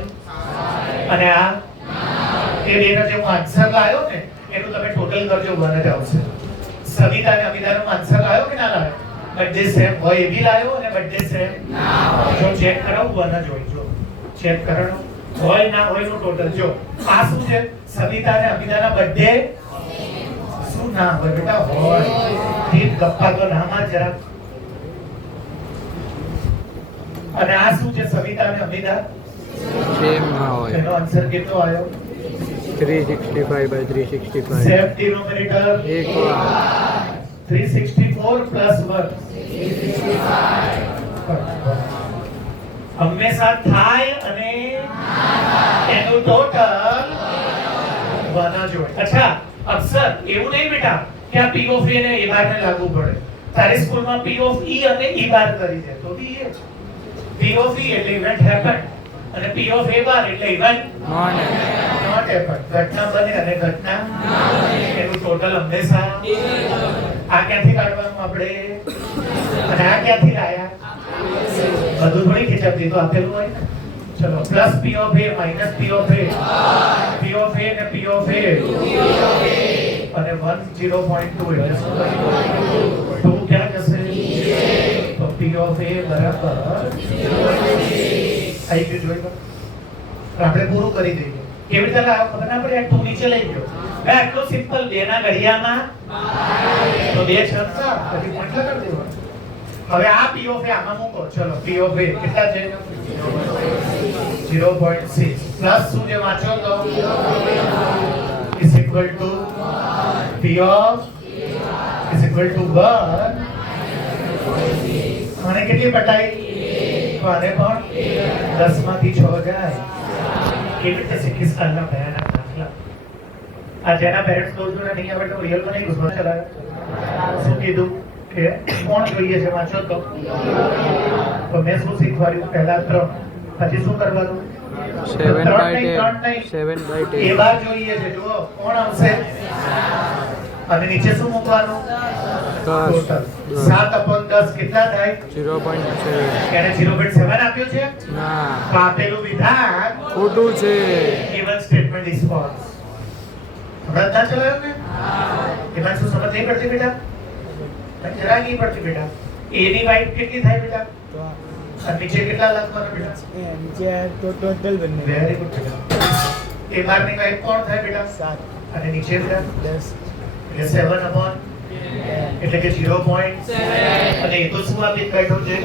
અને આ એ બેનો જે હું આન્સર લાવ્યો ને એનું તમે ટોટલ કરજો 1 જ આવશે. સવિતા અને અમિતાનો આન્સર લાવ્યો કે ના લાવ્યો? બર્થડે સેમ હોય એ બી લાવ્યો અને બર્થડે સેમ ના હોય. જો ચેક કરાવું 1 જ હોય. જો ચેક કરાવો હોય ના હોય નું ટોટલ. જો આ શું છે? સવિતા અને અમિતાના બર્થડે શું ના હોય બેટા? હોય. ઠીક ગપ્પા તો નામાં જરા. અને આ શું છે? સવિતા અને અમિતા સેમ ના હોય. એનો આન્સર કેટલો આવ્યો? 365/365. સેફ ડિનોમિનેટર 1 વાર 364 પ્લસ 1 હંમેશા થાય અને એનું ટોટલ 1 જ હોય. અચ્છા અક્ષર એવું નહીં બેટા કે આ p ઓફ a ને a બાર ને લાગુ પડે. તારી સ્કૂલમાં p ઓફ e અને e બાર કરી દે તો બી એ જ. p ઓફ e એટલે ઇવેન્ટ હેપન અને p ઓફ a બાર એટલે ઇવેન્ટ નોટ હેપન. ઘટના બને અને ઘટના એનું ટોટલ હંમેશા આ ક્યાંથી કાઢવાનું આપણે અને આ ક્યાંથી લાયા? બધું થોડી ખીચપતી તો આપેલું હોય ને. ચલો plus p of a minus p of a p of a ને p ઓફ a અને 1 0.2 એટલે શું થયું? 2 ક્યાં જશે? તો p ઓફ a બરાબર આઈ ગયું. જોઈ લો આપણે પૂરું કરી દઈએ. કેવી રીતે લાવો ખબર ના પડે? આ 2 નીચે લઈ ગયો. બે આટલો સિમ્પલ. 2 ના ઘડિયામાં તો 2 છક્કા પછી પોઈન્ટ લગાડી દેવાનો. હવે આ p ઓફ a આમાં મૂકો. ચલો p ઓફ a કેટલા છે? 0.6 પ્લસ શું છે? વાંચો તો is equal to p of is equal to 1 અને કેટલી પટાઈ? તો આને પણ 10 માંથી 6 જાય. કેવી રીતે શીખીશ કાલના ભયાનક દાખલા? આ જેના પેરેન્ટ્સ દોર જોડે નહીં આવડે તો રિયલમાં નહીં ઘૂસવા ચલાવે. શું કીધું કે કોણ જોઈએ છે? વાંચો તો મેં શું શીખવાડ્યું? પહેલા 3 પછી શું કરવાનું? 7/10 એ બાર જોઈએ છે. જુઓ કોણ આવશે અને નીચે શું મૂકવાનું? ટોટલ 7/10 કેટલા થાય? 0.7. એને 0.7 આપ્યું છે? ના, તો આપેલું વિધાન ખોટું છે. given statement is false. સમજ ના ચલાયો ને? એમાં શું સમજ નહીં પડતી બેટા? જરા નહીં પડતી બેટા. a ની વાઇટ કેટલી થાય બેટા? અને નીચે કેટલા લખવાનું બેટા? નીચે તો ટોટલ બને વેરી ગુડ બેટા. a બાર ની વાઇટ કોણ થાય બેટા? 7 અને નીચે બેટા 10 એટલે 7/10 એટલે કે 0.7 અને એ તો શું આપી બેઠો છે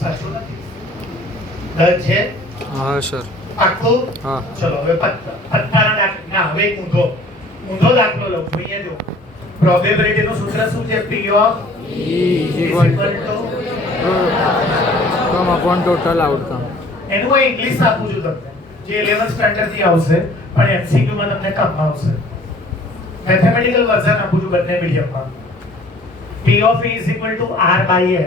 સાચું નથી ડન છે હા સર આખું હા ચલો હવે પત્તાના દાખલા ના હવે એક ઊંધો દાખલો લઉં છું અહીંયા જો પ્રોબેબિલિટી નું સૂત્ર શું છે P of E is equal to sum upon total outcome. એનું હું ઇંગ્લિશ આપું છું તમને જે 11th સ્ટાન્ડર્ડ થી આવશે પણ MCQ માં તમને કામ આવશે મેથેમેટિકલ વર્ઝન આપું છું બંને મીડિયમમાં P of E is equal to R by M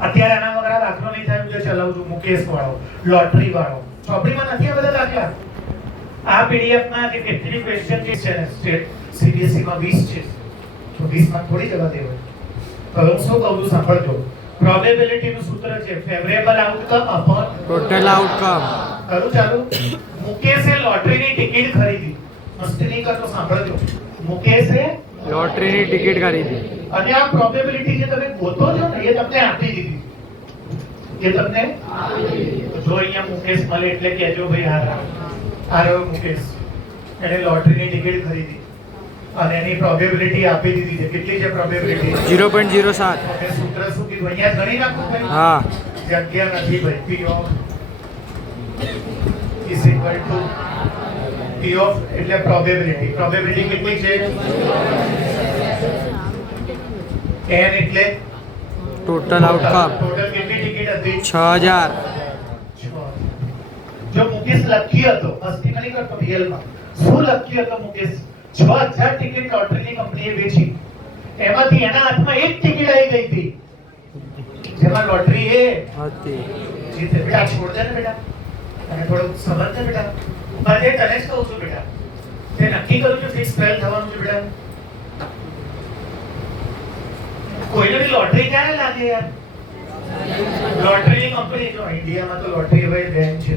અત્યારે આના વગર દાખલો નહીં થાય જે ચલાવું છું મુકેશ વાળો લોટરી વાળો ચોપડીમાં નથી આ બધા દાખલા આ PDF માં જે કેટલી ક્વેશ્ચન છે ને સ્ટેટ CBSE માં 20 છે તો 20 માં થોડી જગા દેવાય તો હું શું કહું છું સાંભળજો પ્રોબેબિલિટી નું સૂત્ર છે favourable outcome upon Total outcome. કરું ચાલુ મુકેશે લોટરીની ટિકિટ ખરીદી મસ્તી નહીં કરતો સાંભળજો મુકેશે લોટરીની ટિકિટ ખરીદી અને આ પ્રોબેબિલિટી જે તમે ગોતો છો ને એ તમને આપી દીધી એ તમને જો અહીંયા મુકેશ મળે એટલે કહેજો ભાઈ આ રહ્યો મુકેશ એને લોટરીની ટિકિટ ખરીદી અને એની પ્રોબેબિલિટી આપી દીધી છે કેટલી છે પ્રોબેબિલિટી 0.07. ઓકે સૂત્ર શું કીધું અહીંયા ગણી નાખું ભાઈ હા જગ્યા નથી ભાઈ P of is equal to P of એટલે પ્રોબેબિલિટી કેટલી છે n એટલે ટોટલ આઉટકમ ટોટલ કેટલી ટિકિટ હતી 6000. જો મુકેશ લકી હતો મસ્તી નહીં કરતો રિયલમાં શું લકી હતો મુકેશ 6000 ટિકિટ લોટરીની કંપનીએ વેચી એમાંથી એના હાથમાં એક ટિકિટ આવી ગઈ હતી જેમાં લોટરી એ હતી જીતે બેટા છોડ દે ને બેટા અને થોડું સમજ ને બેટા મારે તને જ કહું છું બેટા તે નક્કી કરું છું ફિક્સ ફેલ થવાનું છે બેટા કોઈને બી લોટરી ક્યારે લાગે યાર લોટરીની કંપની જો ઇન્ડિયામાં તો લોટરી હવે બેન છે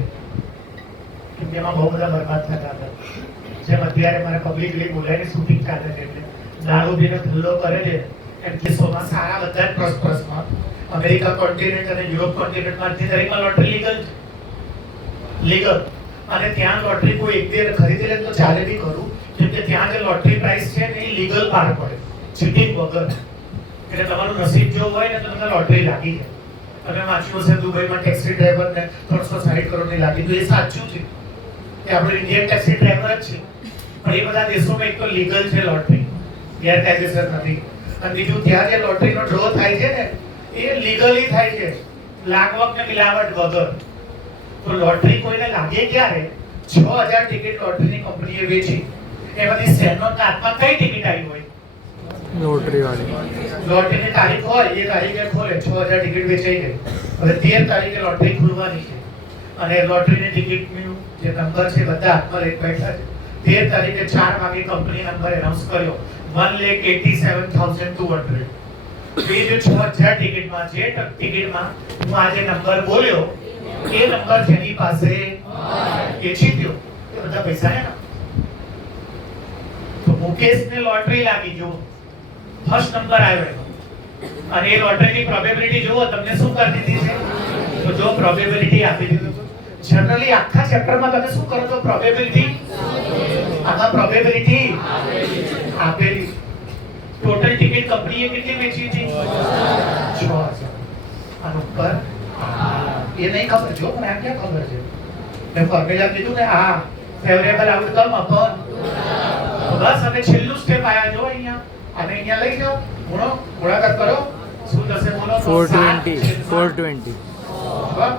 કેમ કે એમાં બહુ બધા બરબાદ થતા હતા જેમ અત્યારે મારે પબ્લિકલી બોલાઈને શૂટિંગ ચાલે છે એટલે દારૂ પીને ધંધો કરે છે એમ કેસોમાં સારા બધા જ પ્રસમાં અમેરિકા કોન્ટિનેન્ટ અને યુરોપ કોન્ટિનેન્ટમાં જે દરેકમાં લોટરી લીગલ અને ત્યાં લોટરી કોઈ એક બે ખરીદી લે તો ચાલે બી ખરું કેમ કે ત્યાં જે લોટરી પ્રાઇસ છે ને એ લીગલ બહાર પડે ચીટિંગ વગર એટલે તમારું નસીબ જો હોય ને તો તમને લોટરી લાગી જાય તમે વાંચ્યું હશે દુબઈમાં ટેક્સી ડ્રાઈવરને 360 કરોડની લાગી તો એ સાચું છે કે આપણો ઇન્ડિયન ટેક્સી ડ્રાઈવર જ છે પણ એ બધા દેશોમાં એક તો લીગલ છે લોટરી ગેરકાયદેસર નથી અને બીજું ત્યાં જે લોટરીનો ડ્રો થાય છે ને એ લીગલી થાય છે લાગવક ને મિલાવટ વગર તો લોટરી કોઈને લાગે ક્યારે 6000 ટિકિટ લોટરીની કંપનીએ વેચી એમાંથી શેરનો હાથમાં કઈ ટિકિટ આવી હોય લોટરી વાળી લોટરીની તારીખ હોય એ તારીખે ખોલે 6000 ટિકિટ વેચાઈ ગઈ હવે 13 તારીખે લોટરી ખુલવાની છે અને લોટરીની ટિકિટનું જે નંબર છે બધા હાથમાં લઈ બેઠા છે 13 તારીખે 4 વાગે કંપની નંબર એનાઉન્સ કર્યો 1,87,200 એ જે 6000 ટિકિટમાં જે ટિકિટમાં હું આજે નંબર બોલ્યો એ નંબર જેની પાસે એ જીત્યો એ બધા પૈસા એના તો મુકેશને લોટરી લાગી જો ફર્સ્ટ નંબર આવ્યો અને એ લોટરીની પ્રોબેબિલિટી જુઓ તમને શું કરી દીધી છે તો જો પ્રોબેબિલિટી આપી દીધી જનરલી આખા ચેપ્ટરમાં તમે શું કરો છો પ્રોબેબિલિટી આમાં પ્રોબેબિલિટી આપેલી ટોટલ ટિકિટ કંપનીએ કેટલી વેચી હતી 6000 આનો પર એ નહીં ખબર જો મને આ ક્યાં ખબર છે મેં ફોર્મ્યુલા કીધું ને આ ફેવરેબલ આઉટકમ અપોન બસ હવે છેલ્લું સ્ટેપ આયા જો અહીંયા અને અહીંયા લઈ જાઓ ગુણાકાર કરો શું થશે બોલો 420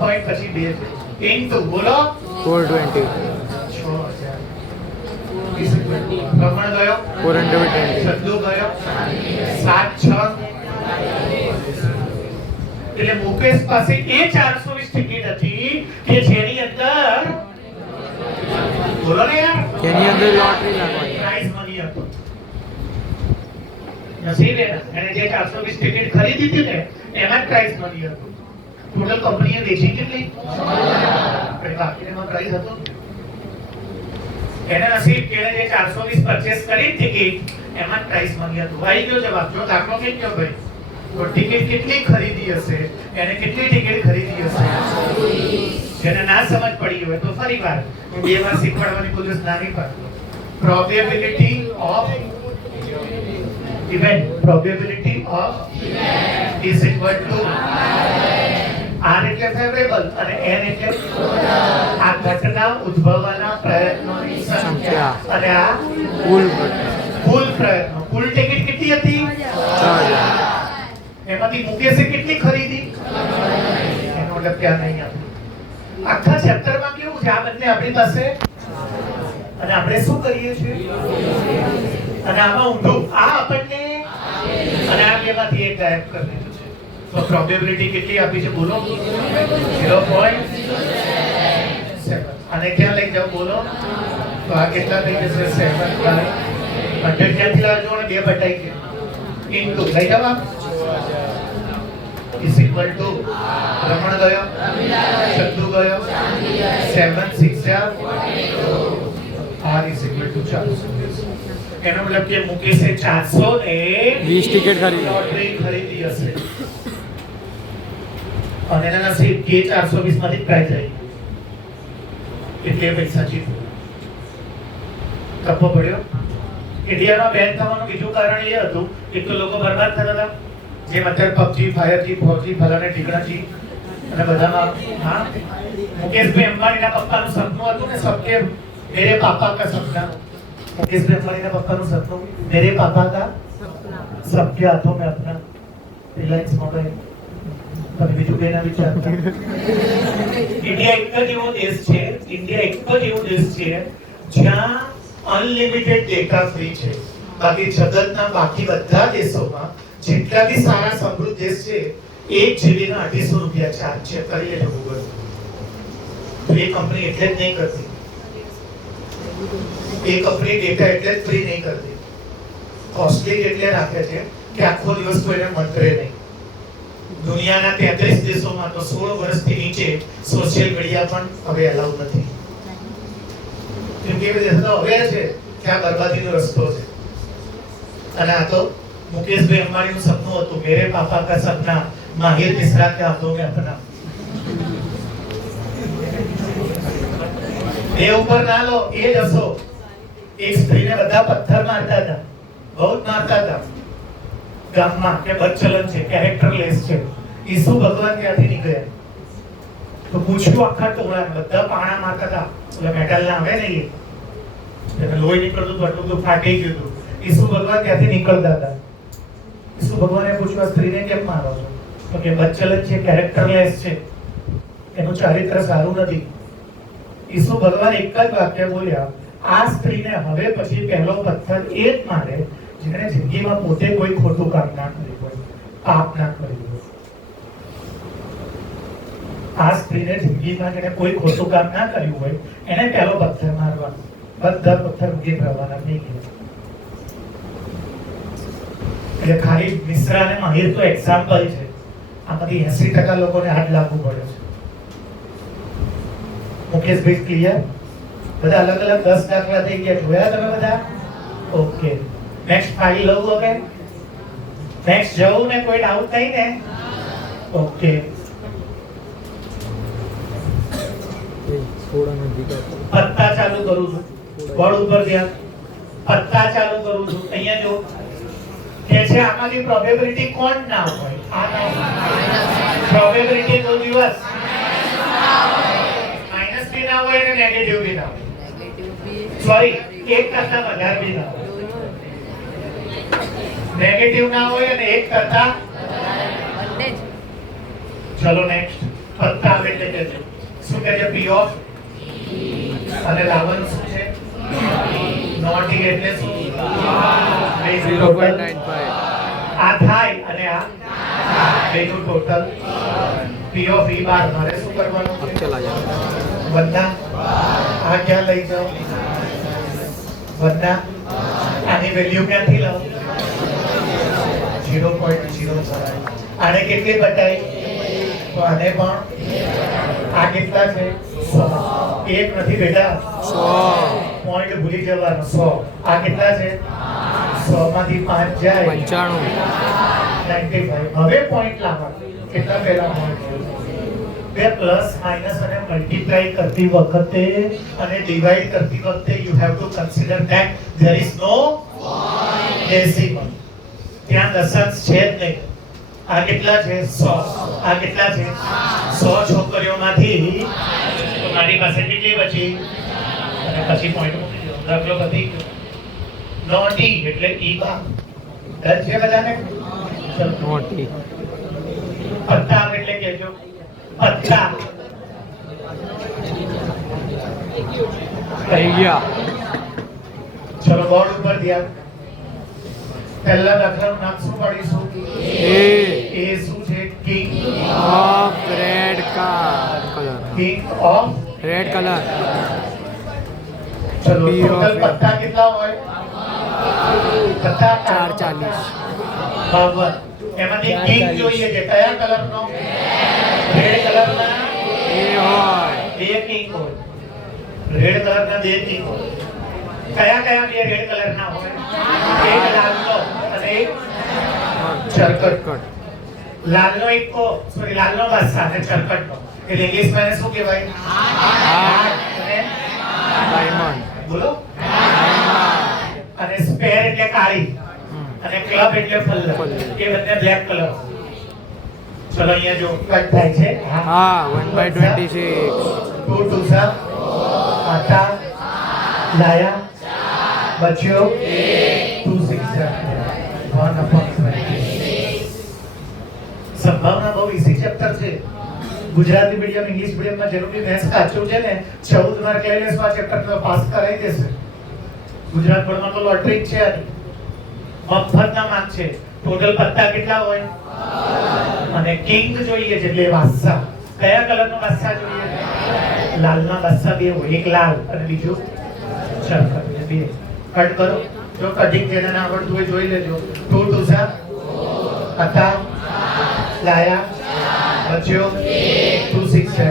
પોઈન્ટ પછી 2 છે ઇન્ટુ બોલો 420 પ્રમાણ ગયો 420 સદ્દુ ગયો 7 6 એટલે મુકેશ પાસે એ 420 ટિકિટ હતી કે જેની અંદર બોલો ને યાર તેની અંદર લોટરી લાગવાની પ્રાઇઝ મની હતો નસીબ એને જે 420 ટિકિટ ખરીદી હતી ને એમાં પ્રાઇઝ મની હતું ટોટલ કંપનીએ વેચી કેટલી બાકીમાં પ્રાઇઝ હતો એને નસીબ કે જે 420 પરચેસ કરી ટિકિટ એમાં પ્રાઇઝ મની હતું આવી ગયો જવાબ જો દાખલો કે ગયો ભાઈ તો ટિકિટ કેટલી ખરીદી હશે એને કેટલી ટિકિટ ખરીદી હશે જેને ના સમજ પડી હોય તો ફરીવાર હું બે વાર શીખવાડવાની કોઈ દિવસ ના નહીં પાડતો probability of event, probability of is equal to R એટલે ફેવરેબલ અને n એટલે આ ઘટના ઉદ્ભવવાના પ્રયત્નોની સંખ્યા અને આ કુલ કુલ પ્રયત્નો. કુલ ટિકિટ કેટલી હતી? 6000. એમાંથી મુકેશે કેટલી ખરીદી? એનો મતલબ કે આ નહીં આપે. આખા ચેપ્ટરમાં કેવું છે? આ બદલે આપણી પાસે અને આપણે શું કરીએ છીએ? અને આમાં ઊંધું આ આપણને અને આ બેમાંથી એક ગાયબ કરી દીધું છે. તો પ્રોબેબિલિટી કેટલી આપી છે બોલો? 0.7. અને ક્યાં લઈ જાવ બોલો? તો આ કેટલા થઈ જશે? 7/100. ક્યાંથી લાવજો? અને 2 બટાઈ છે ઇન્ટુ લઈ જાવ આપ is equal to રમણ ગયો, ચંદુ ગયો, 7 6 r is equal to 420. એનો મતલબ કે મુકેશે 420 ટિકિટ ખરીદી. લોટરી ખરીદી હશે અને એના નસીબ કે 420 માંથી પ્રાઇઝ આવી એટલે પૈસા જીત્યો. કપ્પો પડ્યો. ઇન્ડિયામાં બેન થવાનું બીજું કારણ એ હતું એક તો લોકો બરબાદ થતા હતા, જેમ અત્યારે પબજી, ફાયરજી, ફોરજી, ફલાને ઠીકણાજી અને બધામાં. હા, મુકેશભાઈ અંબાણીના પપ્પાનું સપનું હતું ને, સબકે મેરે પાપા કા સપના. मुकेशभाई अंबानीના પપ્પાનું સપનું મેરે પાપા કા सबके हाथों में अपना રિલાયન્સ મોબાઈલ પણ બીજું બેના વિચારતા. ઇન્ડિયા એક જ એવો દેશ છે, ઇન્ડિયા એક જ એવો દેશ છે જ્યાં અનલિમિટેડ ડેટા ફ્રી છે. બાકી જગતના બાકી બધા દેશોમાં જેટલા બી સારા સમૃદ્ધ દેશ છે 1 GB ના 250 રૂપિયા ચાર્જ છે. કરી લેજો ગૂગલ. એ કંપની એટલે જ નહીં કરતી. એ કંપની ડેટા એટલે જ ફ્રી નહીં કરતી. કોસ્ટલી એટલે રાખે છે કે આખો દિવસ કોઈ એને મંત્રે નહીં. દુનિયાના 33 દેશોમાં તો 16 વર્ષથી નીચે સોશિયલ મીડિયા પણ હવે અલાઉ નથી. કેમ કે એ દેશો અવેર છે કે આ બરબાદીનો રસ્તો છે. અને આ તો મુકેશભાઈ અંબાણીનું સપનું હતું, મેરે પાપા કા સપના માહિર મિશ્રા કે હાથોं में अपना. એ ઉપર ના લો એ જ હસો. એક સ્ત્રીને બધા પથ્થર મારતા હતા, બહુ જ મારતા હતા ગામમાં કે બદચલન છે, કેરેક્ટરલેસ છે. ઈસુ ભગવાન ક્યાંથી નીકળ્યા? તો પૂછ્યું આખા ટોળાને, બધા પાણા મારતા હતા. એટલે મેટલ ના આવે ને એટલે લોહી નીકળતું હતું, આટલું ફાટી ગયું હતું. ઈસુ ભગવાન ક્યાંથી નીકળતા હતા? ઈસુ ભગવાને પૂછ્યું આ સ્ત્રીને કેમ મારો છો? તો કે બદચલન છે, કેરેક્ટરલેસ છે, એનું ચારિત્ર સારું નથી. ઈસુ ભગવાન એક જ વાક્ય બોલ્યા, આ સ્ત્રીને હવે પછી પહેલો પથ્થર એ જ મારે જેણે જિંદગીમાં પોતે કોઈ ખોટું કામ ના કર્યું હોય, પાપ ના કર્યું હોય. આ સ્ત્રીને જિંદગીમાં જેણે કોઈ ખોટું કામ ના કર્યું હોય એને પહેલો પથ્થર મારવા. બધા પથ્થર ઉગી રવાના થઈ ગયા. એટલે ખાલી મિશ્રા અને માહિર તો એક્ઝામ્પલ છે. આમાંથી 80% લોકોને હાથ લાગવું પડે છે. મુકેશભાઈ ક્લિયર? બધા અલગ અલગ 10 દાખલા થઈ ગયા, જોયા તમે બધા? ઓકે, નેક્સ્ટ ફાઇલ લઉં હવે? નેક્સ્ટ જવું ને? કોઈ ડાઉટ નહીં ને? ઓકે, પત્તા ચાલુ કરું છું. બોર્ડ ઉપર ધ્યાન. પત્તા ચાલુ કરું છું. અહીંયા જો કે છે આમાંથી પ્રોબેબિલિટી કોણ ના હોય? આ ના હોય. પ્રોબેબિલિટી તો દિવસ માઈનસ બી ના હોય અને નેગેટિવ બી ના હોય. સોરી, એક કરતા વધારે બી ના હોય. નેગેટિવ ના હોય અને એક કરતા. ચલો નેક્સ્ટ. પત્તા આવે એટલે કહેજો શું કહે છે? પી ઓફ અને લાવન શું છે? નોટિંગ એટલે શું? 0.95. આ થાય અને આ બેનું ટોટલ પી ઓફ ઈ બાર. મારે શું કરવાનું છે? ચલા જાઓ. બધા આ ક્યાં લઈ જાઓ? બધા આની વેલ્યુ ક્યાંથી લાવો? 0.0. આને કેટલી બતાવી? તો આને પણ આ કેટલા છે? 100. એક નથી બેટા, 100. પોઈન્ટ ભૂલી જવાનો. 100. આ કેટલા છે? 100 માંથી 5 જાય 95. 95. હવે પોઈન્ટ લાવવા. કેટલા પહેલા પોઈન્ટ? બે પ્લસ માઈનસ અને મલ્ટીપ્લાય કરતી વખતે અને ડિવાઇડ કરતી વખતે you have to consider that there is no decimal. ત્યાં દશાંશ છે જ નહીં. આ કેટલા છે? 100. આ કેટલા છે? 100 છોકરીઓમાંથી તો મારી પાસે કેટલી બચી? અને પછી પોઈન્ટ મૂકી દો. દાખલો પતી ગયો. નોટી એટલે ઈ બા. ડર છે બધાને? ચલો. નોટી. પત્તા એટલે કહેજો. પત્તા. થઈ ગયા. ચલો બોર્ડ ઉપર ધ્યાન. પહેલા દાખલાનું નામ શું પાડીશું? એ એ શું છે? King of red colour. King of. Red colour. ચલો Be of ટોટલ red. પત્તા કેટલા હોય? પત્તા 440. 52. એમાંથી કિંગ જોઈએ છે કયા કલરનો? રેડ કલરના એ હોય. બે કિંગ હોય. રેડ કલરના બે કિંગ હોય. કયા કયા બે રેડ કલરના હોય? એક લાલનો અને એક ચરકટ. લાલનો એકો, સોરી લાલનો બાદશાહ અને ચરકટનો. એટલે ઇંગ્લિશમાં એને શું કહેવાય? હાર્ટ. અને ડાયમંડ. બોલો. અને સ્પેર એટલે કાળી અને ક્લબ એટલે ફલ્લ. એ બંને બ્લેક કલર. ચલો અહીંયા જો કટ થાય છે. હા 1/26. 2 2 આટા લાયા બચ્યો 2 6 1/20. સંભાવના બહુ ઈઝી ચેપ્ટર છે. ગુજરાતી મીડિયમ ઇંગ્લિશ મીડિયમમાં જેનું બી મેથ્સ કાચું છે ને 14 માર્ક લઈ લેશો આ ચેપ્ટર તો પાસ કરાવી દેશે. ગુજરાત બોર્ડમાં તો લોટરી જ છે આની. મફતના માર્ક છે. ટોટલ પત્તા કેટલા હોય? અને કિંગ જોઈએ છે એટલે બાદશાહ. કયા કલરનો બાદશાહ જોઈએ? લાલના બાદશાહ બે હોય. એક લાલ અને બીજું ચરકટ. બે કટ કરો. જો કટિંગ જેને ના આવડતું હોય જોઈ લેજો. 2 2 હતા લાયા બચ્યો 2 6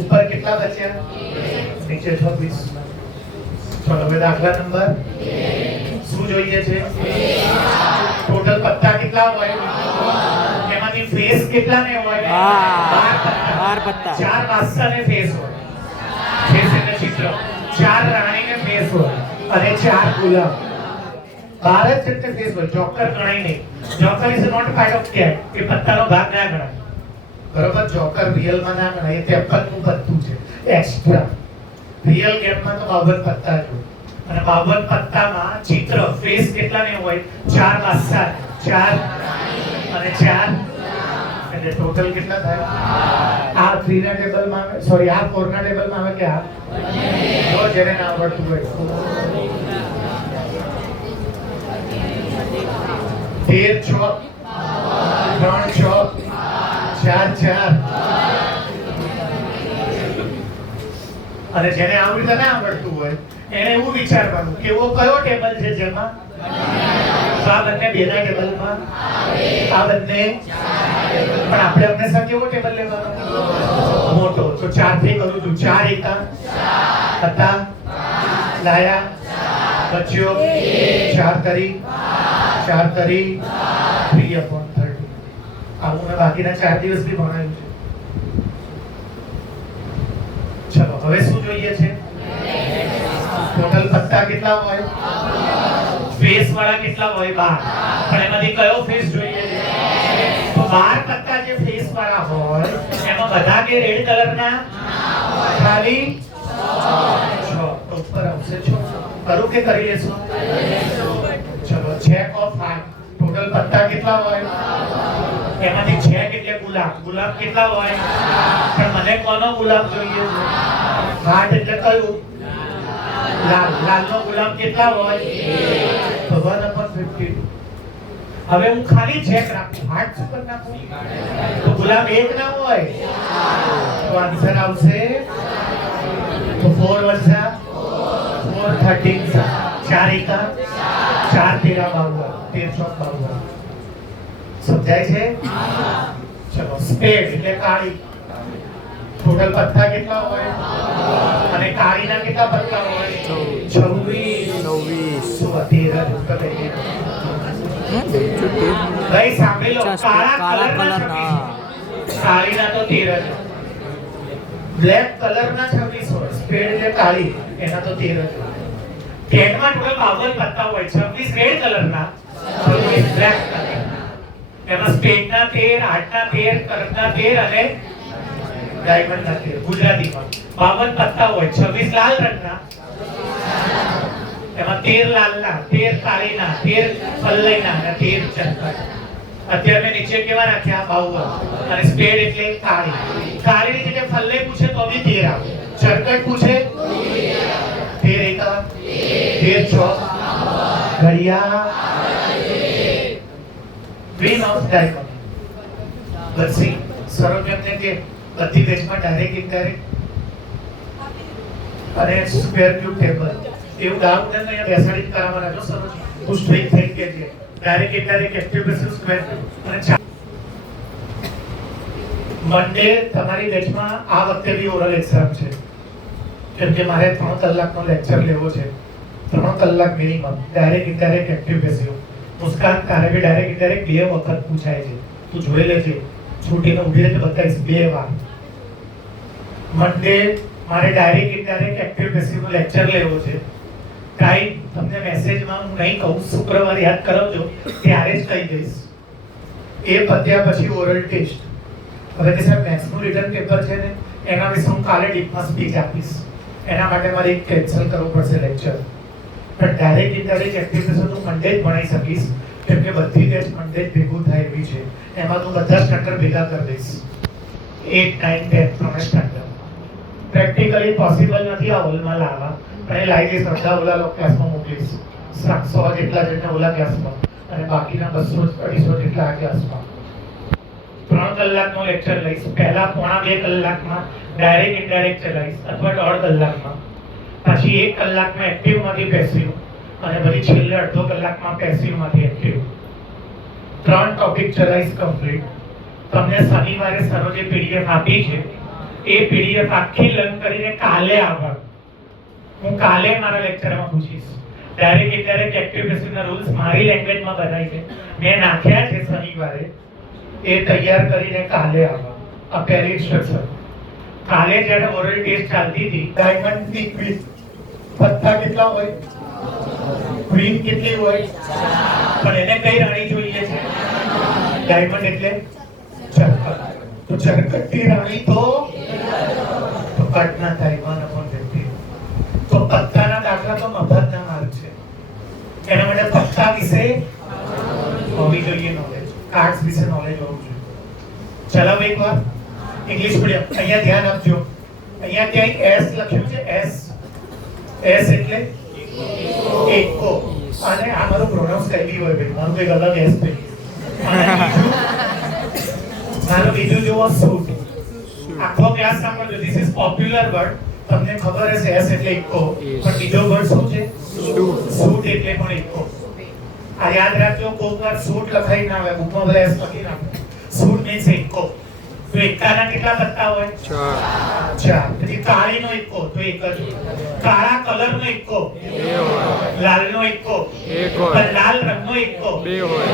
ઉપર કેટલા બચ્યા? નીચે 26. ચલો હવે દાખલા નંબર શું જોઈએ છે? ટોટલ પત્તા કેટલા હોય? એમાંથી ફેસ કેટલા ને હોય? 12 પત્તા. 4 બાદશાહને ફેસ હોય. ફેસ એટલે ચિત્ર. 4 રાણીને ફેસ હોય અને 4 ગુલામ. 12 જ એટલે ફેસ હોય. જોકર ગણાય નહીં. Joker is not part of cat. એ પત્તાનો ભાગ ના ગણાય. બરોબર? જોકર રિયલ માં ના ગણાય. એ 53 નું પત્તું છે એક્સ્ટ્રા. રિયલ ગેમમાં તો 52 પત્તા છે. અને 52 પત્તામાં ચિત્ર ફેસ કેટલા ને હોય? 4 બાદશાહ 4 અને 4 એટલે ટોટલ કેટલા થાય? આ 3 ના ટેબલમાં આવે, સોરી આ 4 ના ટેબલમાં આવે કે આ? જો જેને ના આવડતું હોય 13 ચોક 3 ચોક 4 4. અને જેને આવી રીતે ના આવડતું હોય એને એવું વિચારવાનું કે એવો કયો ટેબલ છે જેમાં આ બંને બેના ટેબલમાં આ બંને પણ આપણે હંમેશા કેવો ટેબલ લેવાનો? મોટો. તો 4 થી કરું છું. 4 એકા હતા લાયા બચ્યો 4 તરી 3/30. આવું મેં બાકીના 4 દિવસ બી ભણાવ્યું છે. ચલો હવે શું જોઈએ છે? ટોટલ પત્તા કેટલા હોય? ફેસ વાળા કેટલા હોય? 12. પણ એમાંથી કયો ફેસ જોઈએ છે? તો 12 પત્તા જે ફેસ વાળા હોય એમાં બધા કે રેડ કલરના ખાલી 6. તો ઉપર આવશે 6. કરું કે કરી લેશું? ચલો ચેક ઓફ હાર્ટ. ટોટલ પત્તા કેટલા હોય? એમાંથી ચેક એટલે ગુલાબ. ગુલાબ કેટલા હોય? પણ મને કોનો ગુલાબ જોઈએ છે? હાર્ટ એટલે કયું? લાલ. લાલનો ગુલાબ કેટલા હોય? તો 1/52. હવે હું ખાલી ચેક રાખું. હાર્ટ શું કરી નાખું? તો ગુલાબ એક ના હોય તો આન્સર આવશે તો 4 વત્તા 4 13 4 એકા 4 તેરા 52. 13 52. સમજાય છે? ચલો સ્પેડ એટલે કાળી. ટોટલ પત્તા કેટલા હોય? અને કાળીના કેટલા પત્તા હોય? 26. ભાઈ સાંભળી લો. કાળા કલરના કાળીના તો 13 છે. બ્લેક કલરના 26 હોય. સ્પેડ એટલે કાળી એના તો 13 છે. કેટમાં ટોટલ 52 પત્તા હોય, 26 રેડ કલરના, 26 બ્લેક કલરના. એમાં સ્પેડના 13, હાર્ટના 13, કર્કના 13 અને ડાયમંડના 13. ગુજરાતીમાં 52 પત્તા હોય, 26 લાલ રંગના, એમાં 13 લાલના, 13 કાળીના, 13 પલ્લઈના અને 13 ચરકટ. અત્યારે મેં નીચે કેવા રાખ્યા? 52. અને સ્પેડ એટલે કાળી. કાળીની જગ્યાએ પલ્લઈ પૂછે તો બી 13 આવે. ચરકટ પૂછે 13 એકા 13 ચોક ઘડિયા ગ્રીન હાઉસ ડાયમંડ. બત્સી સરોજમને કે બધી બેચમાં ડાયરેક્ટ ઇનડાયરેક્ટ અને સ્ક્વેર ક્યુબ ટેબલ એવું ડાઉટ ને અહીંયા બેસાડી કરાવવાના જો સરોજ તું સ્ટ્રેટ થઈ કે છે direct indirect active basis square cube અને મંડે તમારી બેચમાં આ વખતે બી ઓરલ એક્ઝામ છે કેમ કે મારે 3 કલાકનો લેક્ચર લેવો છે 3 કલાક minimum direct indirect active basis Muskaan તારે બી ડાયરેક્ટ ઇનડાયરેક્ટ 2 વખત પૂછાય છે તું જોઈ લેજે છૂટીને ઊભી રહે બતાવીશ 2 વાર મંડે મારે ડાયરેક્ટ ઇનડાયરેક્ટ એક્ટિવ બેસિસનો લેક્ચર લેવો છે કાઈ તમને મેસેજમાં હું નહીં કહું શુક્રવારે યાદ કરાવજો ત્યારે જ કહી દઈશ એ પત્યા પછી ઓરલ ટેસ્ટ હવે કે સાહેબ મેથ્સનું રિટર્ન પેપર છે ને એના વિશે હું કાલે ડીપમાં સ્પીચ આપીશ એના માટે મારે એક કેન્સલ કરવું પડશે લેક્ચર પણ ડાયરેક્ટ ઇનડાયરેક્ટ એક્ટિવ બેસિસ હું મંડે જ ભણાઈ શકીશ કેમ કે બધી ટેસ્ટ મંડે જ ભેગું થાય એવી છે એમાં હું બધા સ્ટાન્ડર્ડ ભેગા કરી દઈશ 8, 9, 10 ત્રણે સ્ટાન્ડર્ડ પ્રેક્ટિકલી પોસિબલ નથી આ હોલમાં લાવવા પણ એ લાવી દઈશ અડધા ઓલા ક્લાસમાં મોકલીશ 100 જેટલા જેટલા ઓલા ક્લાસમાં અને બાકીના 200-250 જેટલા આ ક્લાસમાં 3 કલાકનો લેક્ચર લઈશ પહેલા પોણા 2 કલાકમાં ડાયરેક્ટ ઇનડાયરેક્ટ ચલાવીશ અથવા 1.5 કલાકમાં પછી 1 કલાકમાં એક્ટિવમાંથી પેસિવ અને પછી છેલ્લે અડધો કલાકમાં પેસિવમાંથી એક્ટિવ 3 ટોપિક ચલાવીશ કમ્પ્લીટ તમને શનિવારે સરોજે પીડીએફ આપી છે એ પીડીએફ આખી લર્ન કરીને કાલે આવવા હું કાલે મારા લેક્ચરમાં પૂછીશ ડાયરેક્ટ ઇનડાયરેક્ટ એક્ટિવ બેસિસના રૂલ્સ મારી લેંગ્વેજમાં બનાવી છે મેં નાખ્યા છે શનિવારે એ તૈયાર કરીને કાલે આવવા આ પહેલી ઇન્સ્ટ્રક્શન કાલે જ્યારે ઓરલ ટેસ્ટ ચાલતી હતી ડાયમંડની ક્વીન પત્તા કેટલા હોય ક્વીન કેટલી હોય પણ એને કઈ રાણી જોઈએ છે ડાયમંડ એટલે ચરકટ તો ચરકટની રાણી તો પટના થાય 1/50 તો પત્તાના દાખલા તો મફતના માર્ક છે એના માટે પત્તા વિશે હોવી જોઈએ નોલેજ કાર્ડ્સ વિશે નોલેજ હોવું જોઈએ ચલાવો એકવાર ઇંગ્લિશ મીડિયમ અહીંયા ધ્યાન આપજો અહીંયા ક્યાંય એસ લખ્યું છે એસ એટલે એકો અને આ મારું પ્રોનાઉન્સ કઈ બી હોય ભાઈ મારું કઈ અલગ એસ નહીં મારું બીજું જુઓ સૂટ આખો ક્લાસ સાંભળજો ધીસ ઇઝ પોપ્યુલર વર્ડ તમને ખબર હશે એસ એટલે ઇકો પણ બીજો વર્ડ શું છે સૂટ એટલે પણ ઇકો આ યાદ રાખજો કોઈક વાર સૂટ લખાઈ ના આવે બુકમાં બધા એસ લખી નાખો સૂટ મીન્સ ઇકો તો એકાના કેટલા પત્તા હોય 4 પછી કાળીનો ઇકો તો એક જ કાળા કલરનો ઇકો 2 હોય લાલનો ઇકો 1 હોય પણ લાલ રંગનો ઇકો 2 હોય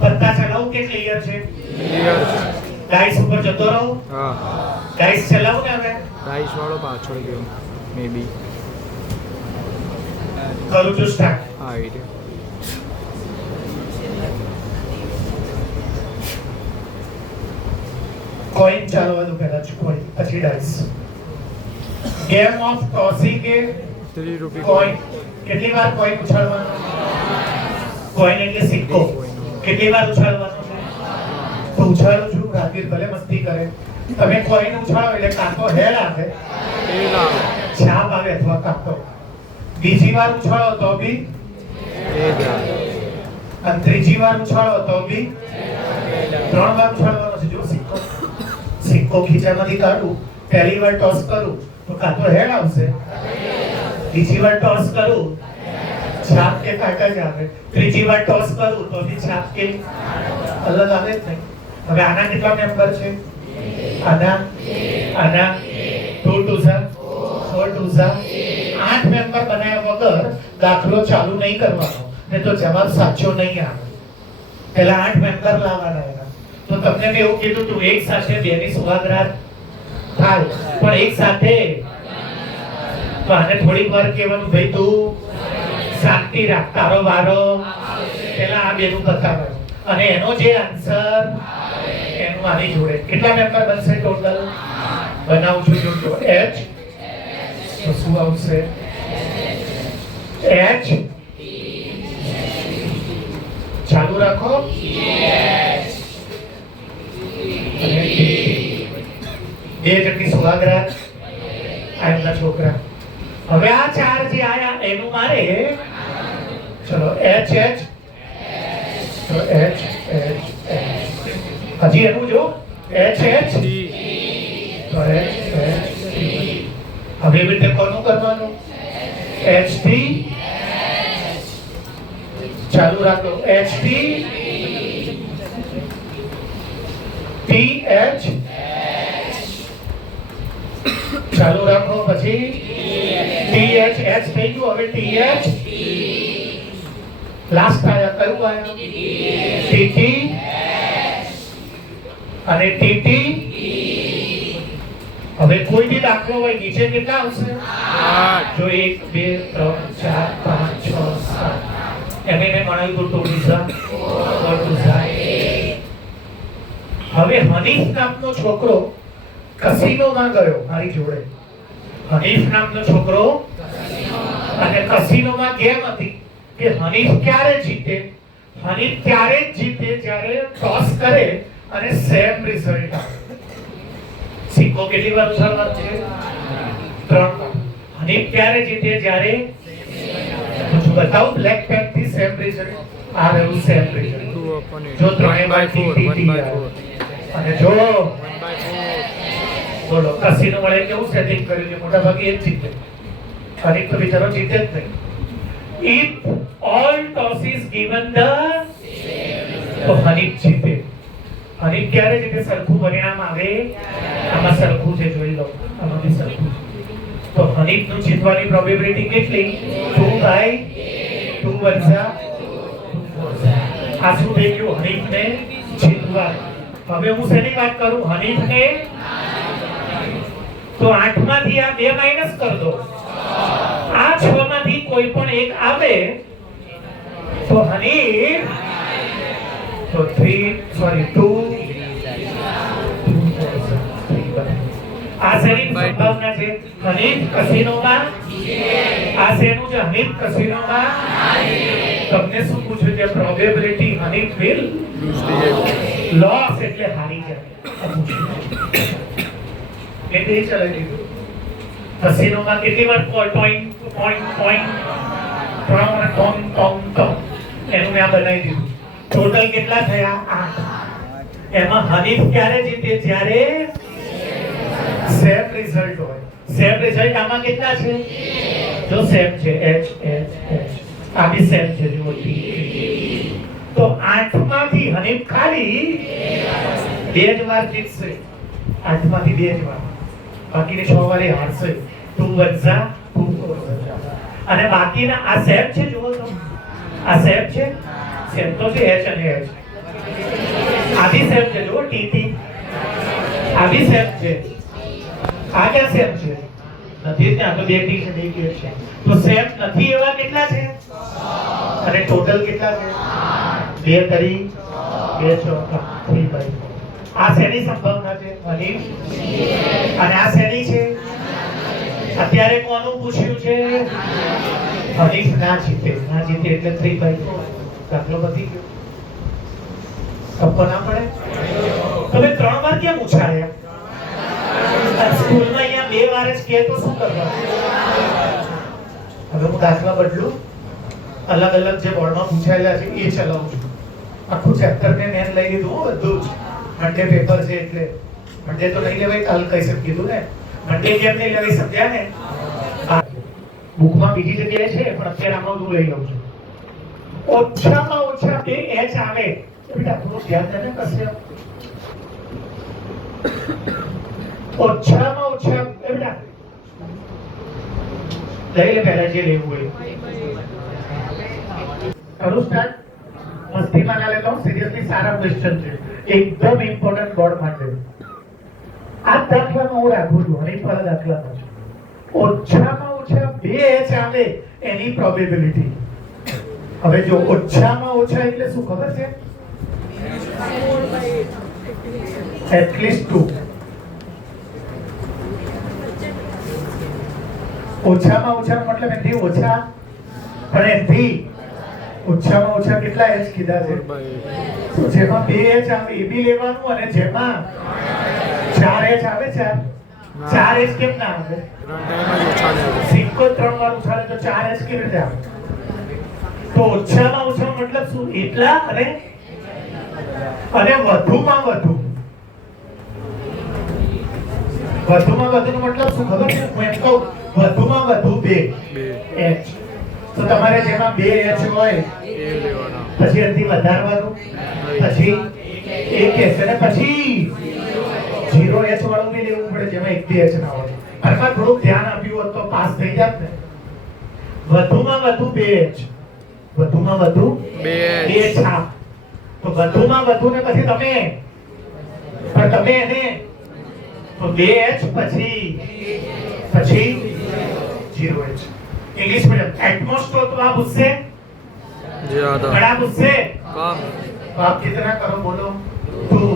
પત્તા ચલાવું કે ક્લિયર છે ક્લિયર છે ડાઈસ ઉપર જતો રહો હા ડાઈસ ચલાવો ને હવે ડાઈસ વાળો પાછળ ગયો મે બી કરું છું સ્ટાર્ટ હા એ છે કોઈન ચાલવા દો પહેલા કોઈન પછી ડાઈસ ગેમ ઓફ ટોસિંગ એ 3 રૂપિયા કોઈન કેટલી વાર કોઈન ઉછાળવાનો કોઈન એટલે સિક્કો કેટલી વાર ઉછાળવાનો છે તો ઉછાળું છું રાગીર ભલે મસ્તી કરે તમે કોઈન ઉછાળો એટલે કાંતો હેડ આવે છાપ આવે અથવા કાંતો બીજી વાર ઉછાળો તો બી અને ત્રીજી વાર ઉછાળો તો બી 3 વાર ઉછાળવાનો છે જો સિક્કો ખીચામાંથી કાઢું પહેલી વાર ટોસ કરું તો કાંતો હેડ આવશે બીજી વાર ટોસ કરું છાપ કે કાંટા જ આવે ત્રીજી વાર ટોસ કરું તો બી છાપ કે અલગ આવે જ નહીં હવે આના કેટલા મેમ્બર છે આના 2 2 4 2 8 મેમ્બર બનાવ્યા વગર દાખલો ચાલુ નહીં કરવાનો ને તો જવાબ સાચો નહીં આવે પહેલા 8 મેમ્બર લાવવાના એના તો તમને મેં એવું કીધું તું એક સાથે બેની સુવાગરાત થાય પણ એક સાથે તો આને થોડીક વાર કહેવાનું, ભાઈ તું શાંતિ રાખ, તારો વારો પેલા આ બેનું બતાવે અને એનો જે આન્સર એનું આની જોડે. કેટલા મેમ્બર બનશે ટોટલ? બનાવું છું જોજો. H તો શું આવશે? H ચાલુ રાખો અને બે જણની સુહાગરાત આ એમના છોકરા. હવે આ ચાર જે આયા એનું મારે ચલો H H તો H H H હજી એનું જો H H તો H H હવે એવી રીતે કોનું કરવાનું? H T ચાલુ રાખો H T T H ચાલુ રાખો પછી T H H થઈ ગયું. હવે T H લાસ્ટ આયા કયું આયા? T T અને T T. હવે કોઈ બી દાખલો હોય નીચે કેટલા આવશે? 8 જો 1 2 3 4 5 6 7 એમ એને મળ્યું તો ટોલીસા ટોલીસા. હવે હનીફ નામનો છોકરો કસિનોમાં ગયો મારી જોડે. હનીફ નામનો છોકરો અને કસિનોમાં ગેમ હતી કે હનીફ ક્યારે જીતે? હનીફ ત્યારે જ જીતે જ્યારે ટોસ કરે અને સેમ રિઝલ્ટ આવે. સિક્કો કેટલી વાર ઉછાળવાનો છે? 3 વાર. હનીફ ક્યારે જીતે? જ્યારે હું બતાવું બ્લેક પેન થી સેમ રિઝલ્ટ આ રહ્યું. સેમ રિઝલ્ટ જો 3/4 અને જો બોલો કસીનો મળે કેવું સેટિંગ કર્યું છે? મોટા ભાગે એ જ જીતે. હનીફ તો બિચારો જીતે જ નહીં. If all toss is given the તો હનીફ જીતે. હનીફ ક્યારે જીતે? સરખું પરિણામ આવે. આમાં સરખું છે જોઈ લો, આમાં બી સરખું છે. તો હનીફ નું જીતવાની પ્રોબેબિલિટી કેટલી? 2/2 વત્તા આ શું થઈ ગયું? હનીફ ને જીતવા. હવે હું શેની વાત કરું? હનીફ ને તો 8 માંથી આ 2 માઈનસ કર દો. આ 6 માંથી કોઈ પણ એક આવે તો હનીફ તો 2 આ શેની સંભાવના છે? હનીફ કસિનોમાં આ શેનું છે? હનીફ કસિનોમાં. તમને શું પૂછ્યું છે? પ્રોબેબિલિટી હનીફ વિલ લોસ એટલે હારી જાય. કેટલી ચલાવી દીધું? કસિનોમાં કેટલી વાર પોઈન્ટ એનું મેં બનાવી દીધું. ટોટલ કેટલા થયા? 8. એમાં હનીફ ક્યારે જીતે? જ્યારે સેમ રિઝલ્ટ હોય. સેમ રિઝલ્ટ આમાં કેટલા છે? જો સેમ છે H H H આ બી સેમ છે જો T. તો 8 માંથી હનીફ ખાલી 2 જ વાર જીતશે. 8 માંથી 2 જ વાર, બાકીની 6 વારે હારશે. 2 વત્તા 2 અને બાકીના આ સેમ છે. જુઓ તો આ સેમ છે. સેમ તો છે H અને H. આ બી સેમ છે. જુઓ T T આ બી સેમ છે. આ ક્યાં સેમ છે? નથી. ત્યાં તો 2 T છે 2 K છે. તો સેમ નથી એવા કેટલા છે? અને ટોટલ કેટલા છે? 2 કરી 2 ચોકા 3/4. આ શેની સંભાવના છે? હનીફ. અને આ શેની છે? અત્યારે કોનું પૂછ્યું છે? હનીફ ના જીતે. ના જીતે એટલે 3/4. દાખલો પતી ગયો. કપ્પો ના પડે? તમે 3 વાર કેમ ઉછાળ્યા? સ્કૂલમાં અહીંયા 2 વાર જ કહે તો શું કરવાનું? હવે હું દાખલા બદલું. અલગ અલગ જે બોર્ડમાં પૂછાયેલા છે એ ચલાવું છું. આખું ચેપ્ટર ને મેં લઈ લીધું બધું જ. મંડે પેપર છે એટલે મંડે તો નહીં લેવાય. કાલ કહી શકીએ કીધું ને મંડે કેમ નહીં લેવાય સમજ્યા ને? બુકમાં બીજી જગ્યાએ છે પણ અત્યારે આમાં હું લઈ લઉં છું. ઓછામાં ઓછા 2 H આવે બેટા થોડું ધ્યાન દેને. કશે ઓછામાં ઓછા બેટા લઈ લે પહેલા જે લેવું હોય. કરું સ્ટાર્ટ? મસ્તીમાં ના લેતા હું. સિરિયસલી સારા ક્વેશ્ચન છે. એકદમ ઇમ્પોર્ટન્ટ બોર્ડ માટે. આ દાખલામાં હું રાખું છું. હનીફ વાળા દાખલામાં ઓછામાં ઓછા બે એચ આવે એની પ્રોબેબિલિટી. હવે જો ઓછામાં ઓછા એટલે શું ખબર છે? એટલીસ્ટ 2. ઓછામાં ઓછા મતલબ એથી ઓછા, પણ એથી ઓછામાં ઓછા કેટલા એચ કીધા છે? તો જેમાં બે એચ આવે એ બી લેવાનું, અને જેમાં 4 એચ આવે, 4 એચ કેમ ના આવે? સિંકો 3 વાર ઉછાળે તો 4 એચ કેવી રીતે આવે? તો ઓછામાં ઓછા મતલબ શું? એટલા અને વધુમાં વધુ. વધુમાં વધુ નો મતલબ શું ખબર છે? હું એમ કહું વધુમાં વધુ 2 એચ. તો તમારે જેમાં 2 એચ હોય પછી એનાથી વધારવાનું, પછી 1 એચ, અને પછી 0 એચ વાળું બી લેવું પડે જેમાં 1 એચ ના હોય. આમાં થોડું ધ્યાન આપ્યું હોત તો પાસ થઈ જાત ને. વધુમાં વધુ 2 એચ, વધુમાં વધુ 2 એચ. હા, તો વધુમાં વધુ ને પછી તમે એને તો 2 એચ પછી 0 એચ. इंग्लिश मीडियम एटमॉस्फेयर तो आप उससे ज्यादा, बड़ा उससे कम. तो आप कितना करो बोलो? 2.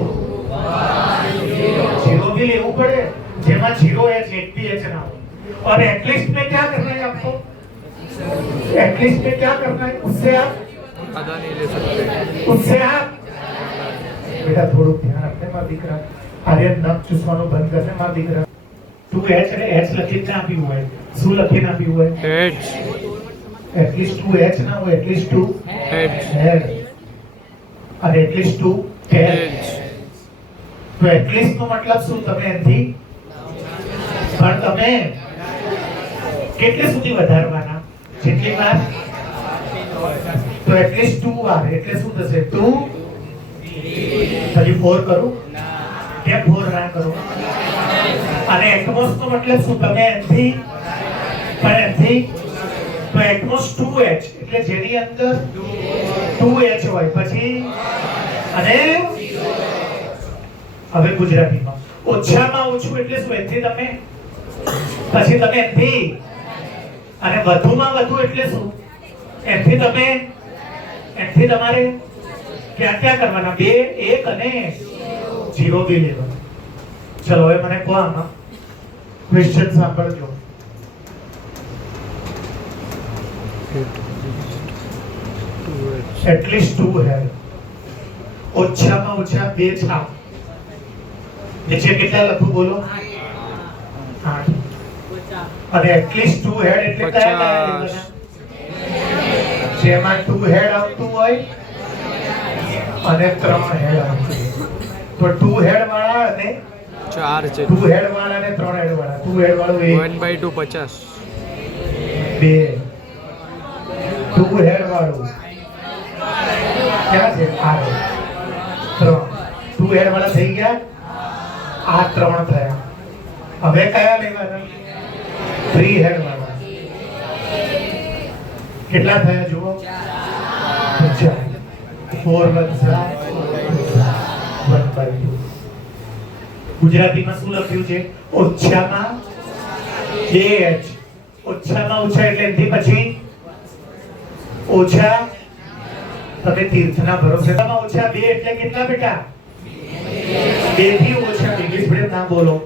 0 भी लेવું પડે જેમાં 0 એચ 1 भी एच ना हो. और एटलीस्ट में क्या करना है आपको? एटलीस्ट में क्या करना है? उससे आप आधा नहीं ले सकते. उससे आप बेटा થોડું ધ્યાન આપને માર દીકરા. આર્યન નખ ચૂસવાનું બંધ કરને માર દીકરા. 2 એચ એટલે એચ લખીને ના આપ્યું હોય. શું લખીને આપ્યું હોય? Heads. એટલીસ્ટ 2 એચ ના હોય, એટલીસ્ટ 2 Heads. હેડ, અને એટલીસ્ટ 2 ટેલ. Heads. તો એટલીસ્ટ નો મતલબ શું? તમે એથી પણ તમે કેટલે સુધી વધારવાના? જેટલી વાર. તો એટલીસ્ટ 2 વાર એટલે શું થશે? 2 પછી 4 કરું કે 4 ના કરું? અને એટમોસ નો મતલબ શું? તમે એથી પણ એથી તો એટમોસ 2h એટલે જેની અંદર 2h હોય પછી અને હવે ગુજરાતીમાં ઓછામાં ઓછું એટલે શું? એથી તમે પછી તમે એથી અને વધુમાં વધુ એટલે શું? એથી તમે એથી તમારે ક્યાં ક્યાં કરવાના? 2 1 અને 0 બી લેવાના. ચલો હવે મને કહો આમાં ક્વેશ્ચન સાંભળજો. એટલીસ્ટ 2 હેડ, ઓછામાં ઓછા 2 છાપ. નીચે કેટલા લખું બોલો? 8. અને એટલીસ્ટ 2 હેડ એટલે કયા કયા લેવાના? જેમાં 2 હેડ આવતું હોય અને 3 હેડ આવતું હોય. તો 2 હેડ વાળા અને 4 છે. 2 હેડ વાળા અને 3 હેડ વાળા. 2 હેડ વાળું 1/2 50. 2. 2 હેડ વાળું ક્યાં છે? આ 3. 2 હેડ વાળા થઈ ગયા, આ 3 થયા. હવે કયા લેવાના? 3 હેડ વાળા. કેટલા થયા જુઓ? 4. 4 વત્તા 1/2. ગુજરાતીમાં શું લખ્યું છે? ઓછામાં 2h. ઓછામાં ઓછા એટલે એથી પછી ઓછા. તમે તીર્થના ભરોસે. ઓછા 2 એટલે કેટલા બેટા? 2 થી ઓછા. ઇંગ્લિશ મીડિયમ ના બોલો.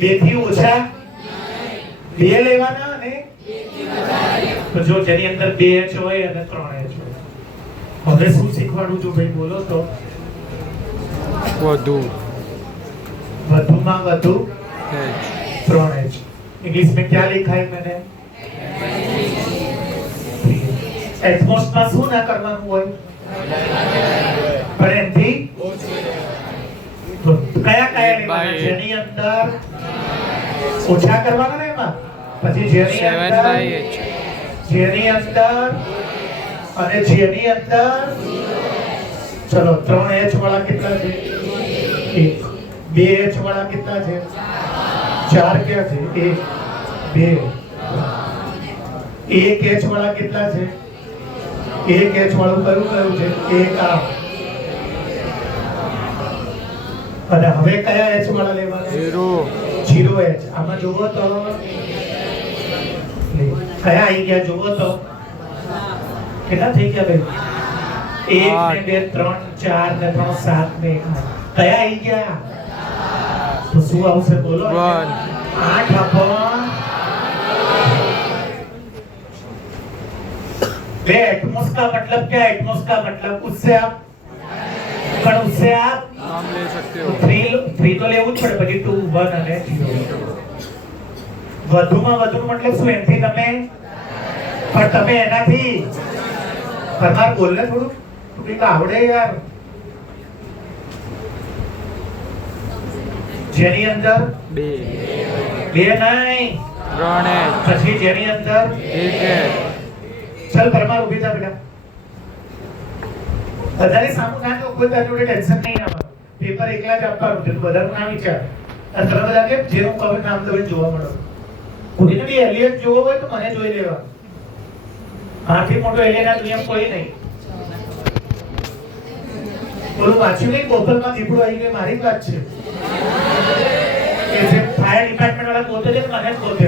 2 થી ઓછા 2 લેવાના અને તો જો જેની અંદર 2h હોય અને 3h હોય. હવે શું શીખવાડું છું ભાઈ બોલો તો? વધુ. વધુમાં વધુ Heads. 3h. इंग्लिश में क्या लिखा है मैंने? एटमॉस में શું ના કરવાનું હોય? પણ એથી તો કયા કયા લેવાના? જેની અંદર ઓછા કરવાના ને એમાં પછી જેની 7/8. જેની અંદર અને જેની અંદર ચલો 3h વાળા કેટલા છે? 1. 2h વાળા કેટલા છે? 4 ક્યાં છે? 1 2. 1h વાળા કેટલા છે? 1h વાળું કયું છે? 1 આ. અને હવે કયા h વાળા લેવાના? 0. 0h. આમાં જોવો તો કયા આવી ગયા જુઓ તો કેટલા થઈ ગયા ભાઈ 1 ને 2 3 4 ને 3 7 ને 1 કયા આવી ગયા તો શું આવશે બોલો 1 8 upon 2 एटमॉस का मतलब क्या है एटमॉस का मतलब उससे आप पर उससे आप नाम ले सकते हो 3 તો લેવું જ પડે પછી 2 1 અને 0 વધુમાં વધુ મતલબ શું એમથી તમે પણ તમે એનાથી પરમાર બોલ ને થોડું તું તો આવડે યાર જેની અંદર 2 નહીં 3 પછી જેની અંદર 1 ચલ પરમાર ઊભી થા બેટા બધાની સામુ ના તો કોઈ તારી જોડે ટેન્શન નહીં આવવાનું પેપર એકલા જ આપવાનું છે બધાનું નામ વિચાર અને તમે બધા કે જેનું કવર નામ લઈને જોવા મળો કોઈને બી એલિયટ જોવો હોય તો મને જોઈ લેવા આથી મોટો એલિયટ આ દુનિયામાં કોઈ નહીં બોલું વાંચ્યું નહીં બોટલમાં દીપડું આવી ગયું મારી જ વાત છે કે જે ફાયર ડિપાર્ટમેન્ટ વાળા પોતે છે મને જ પોતે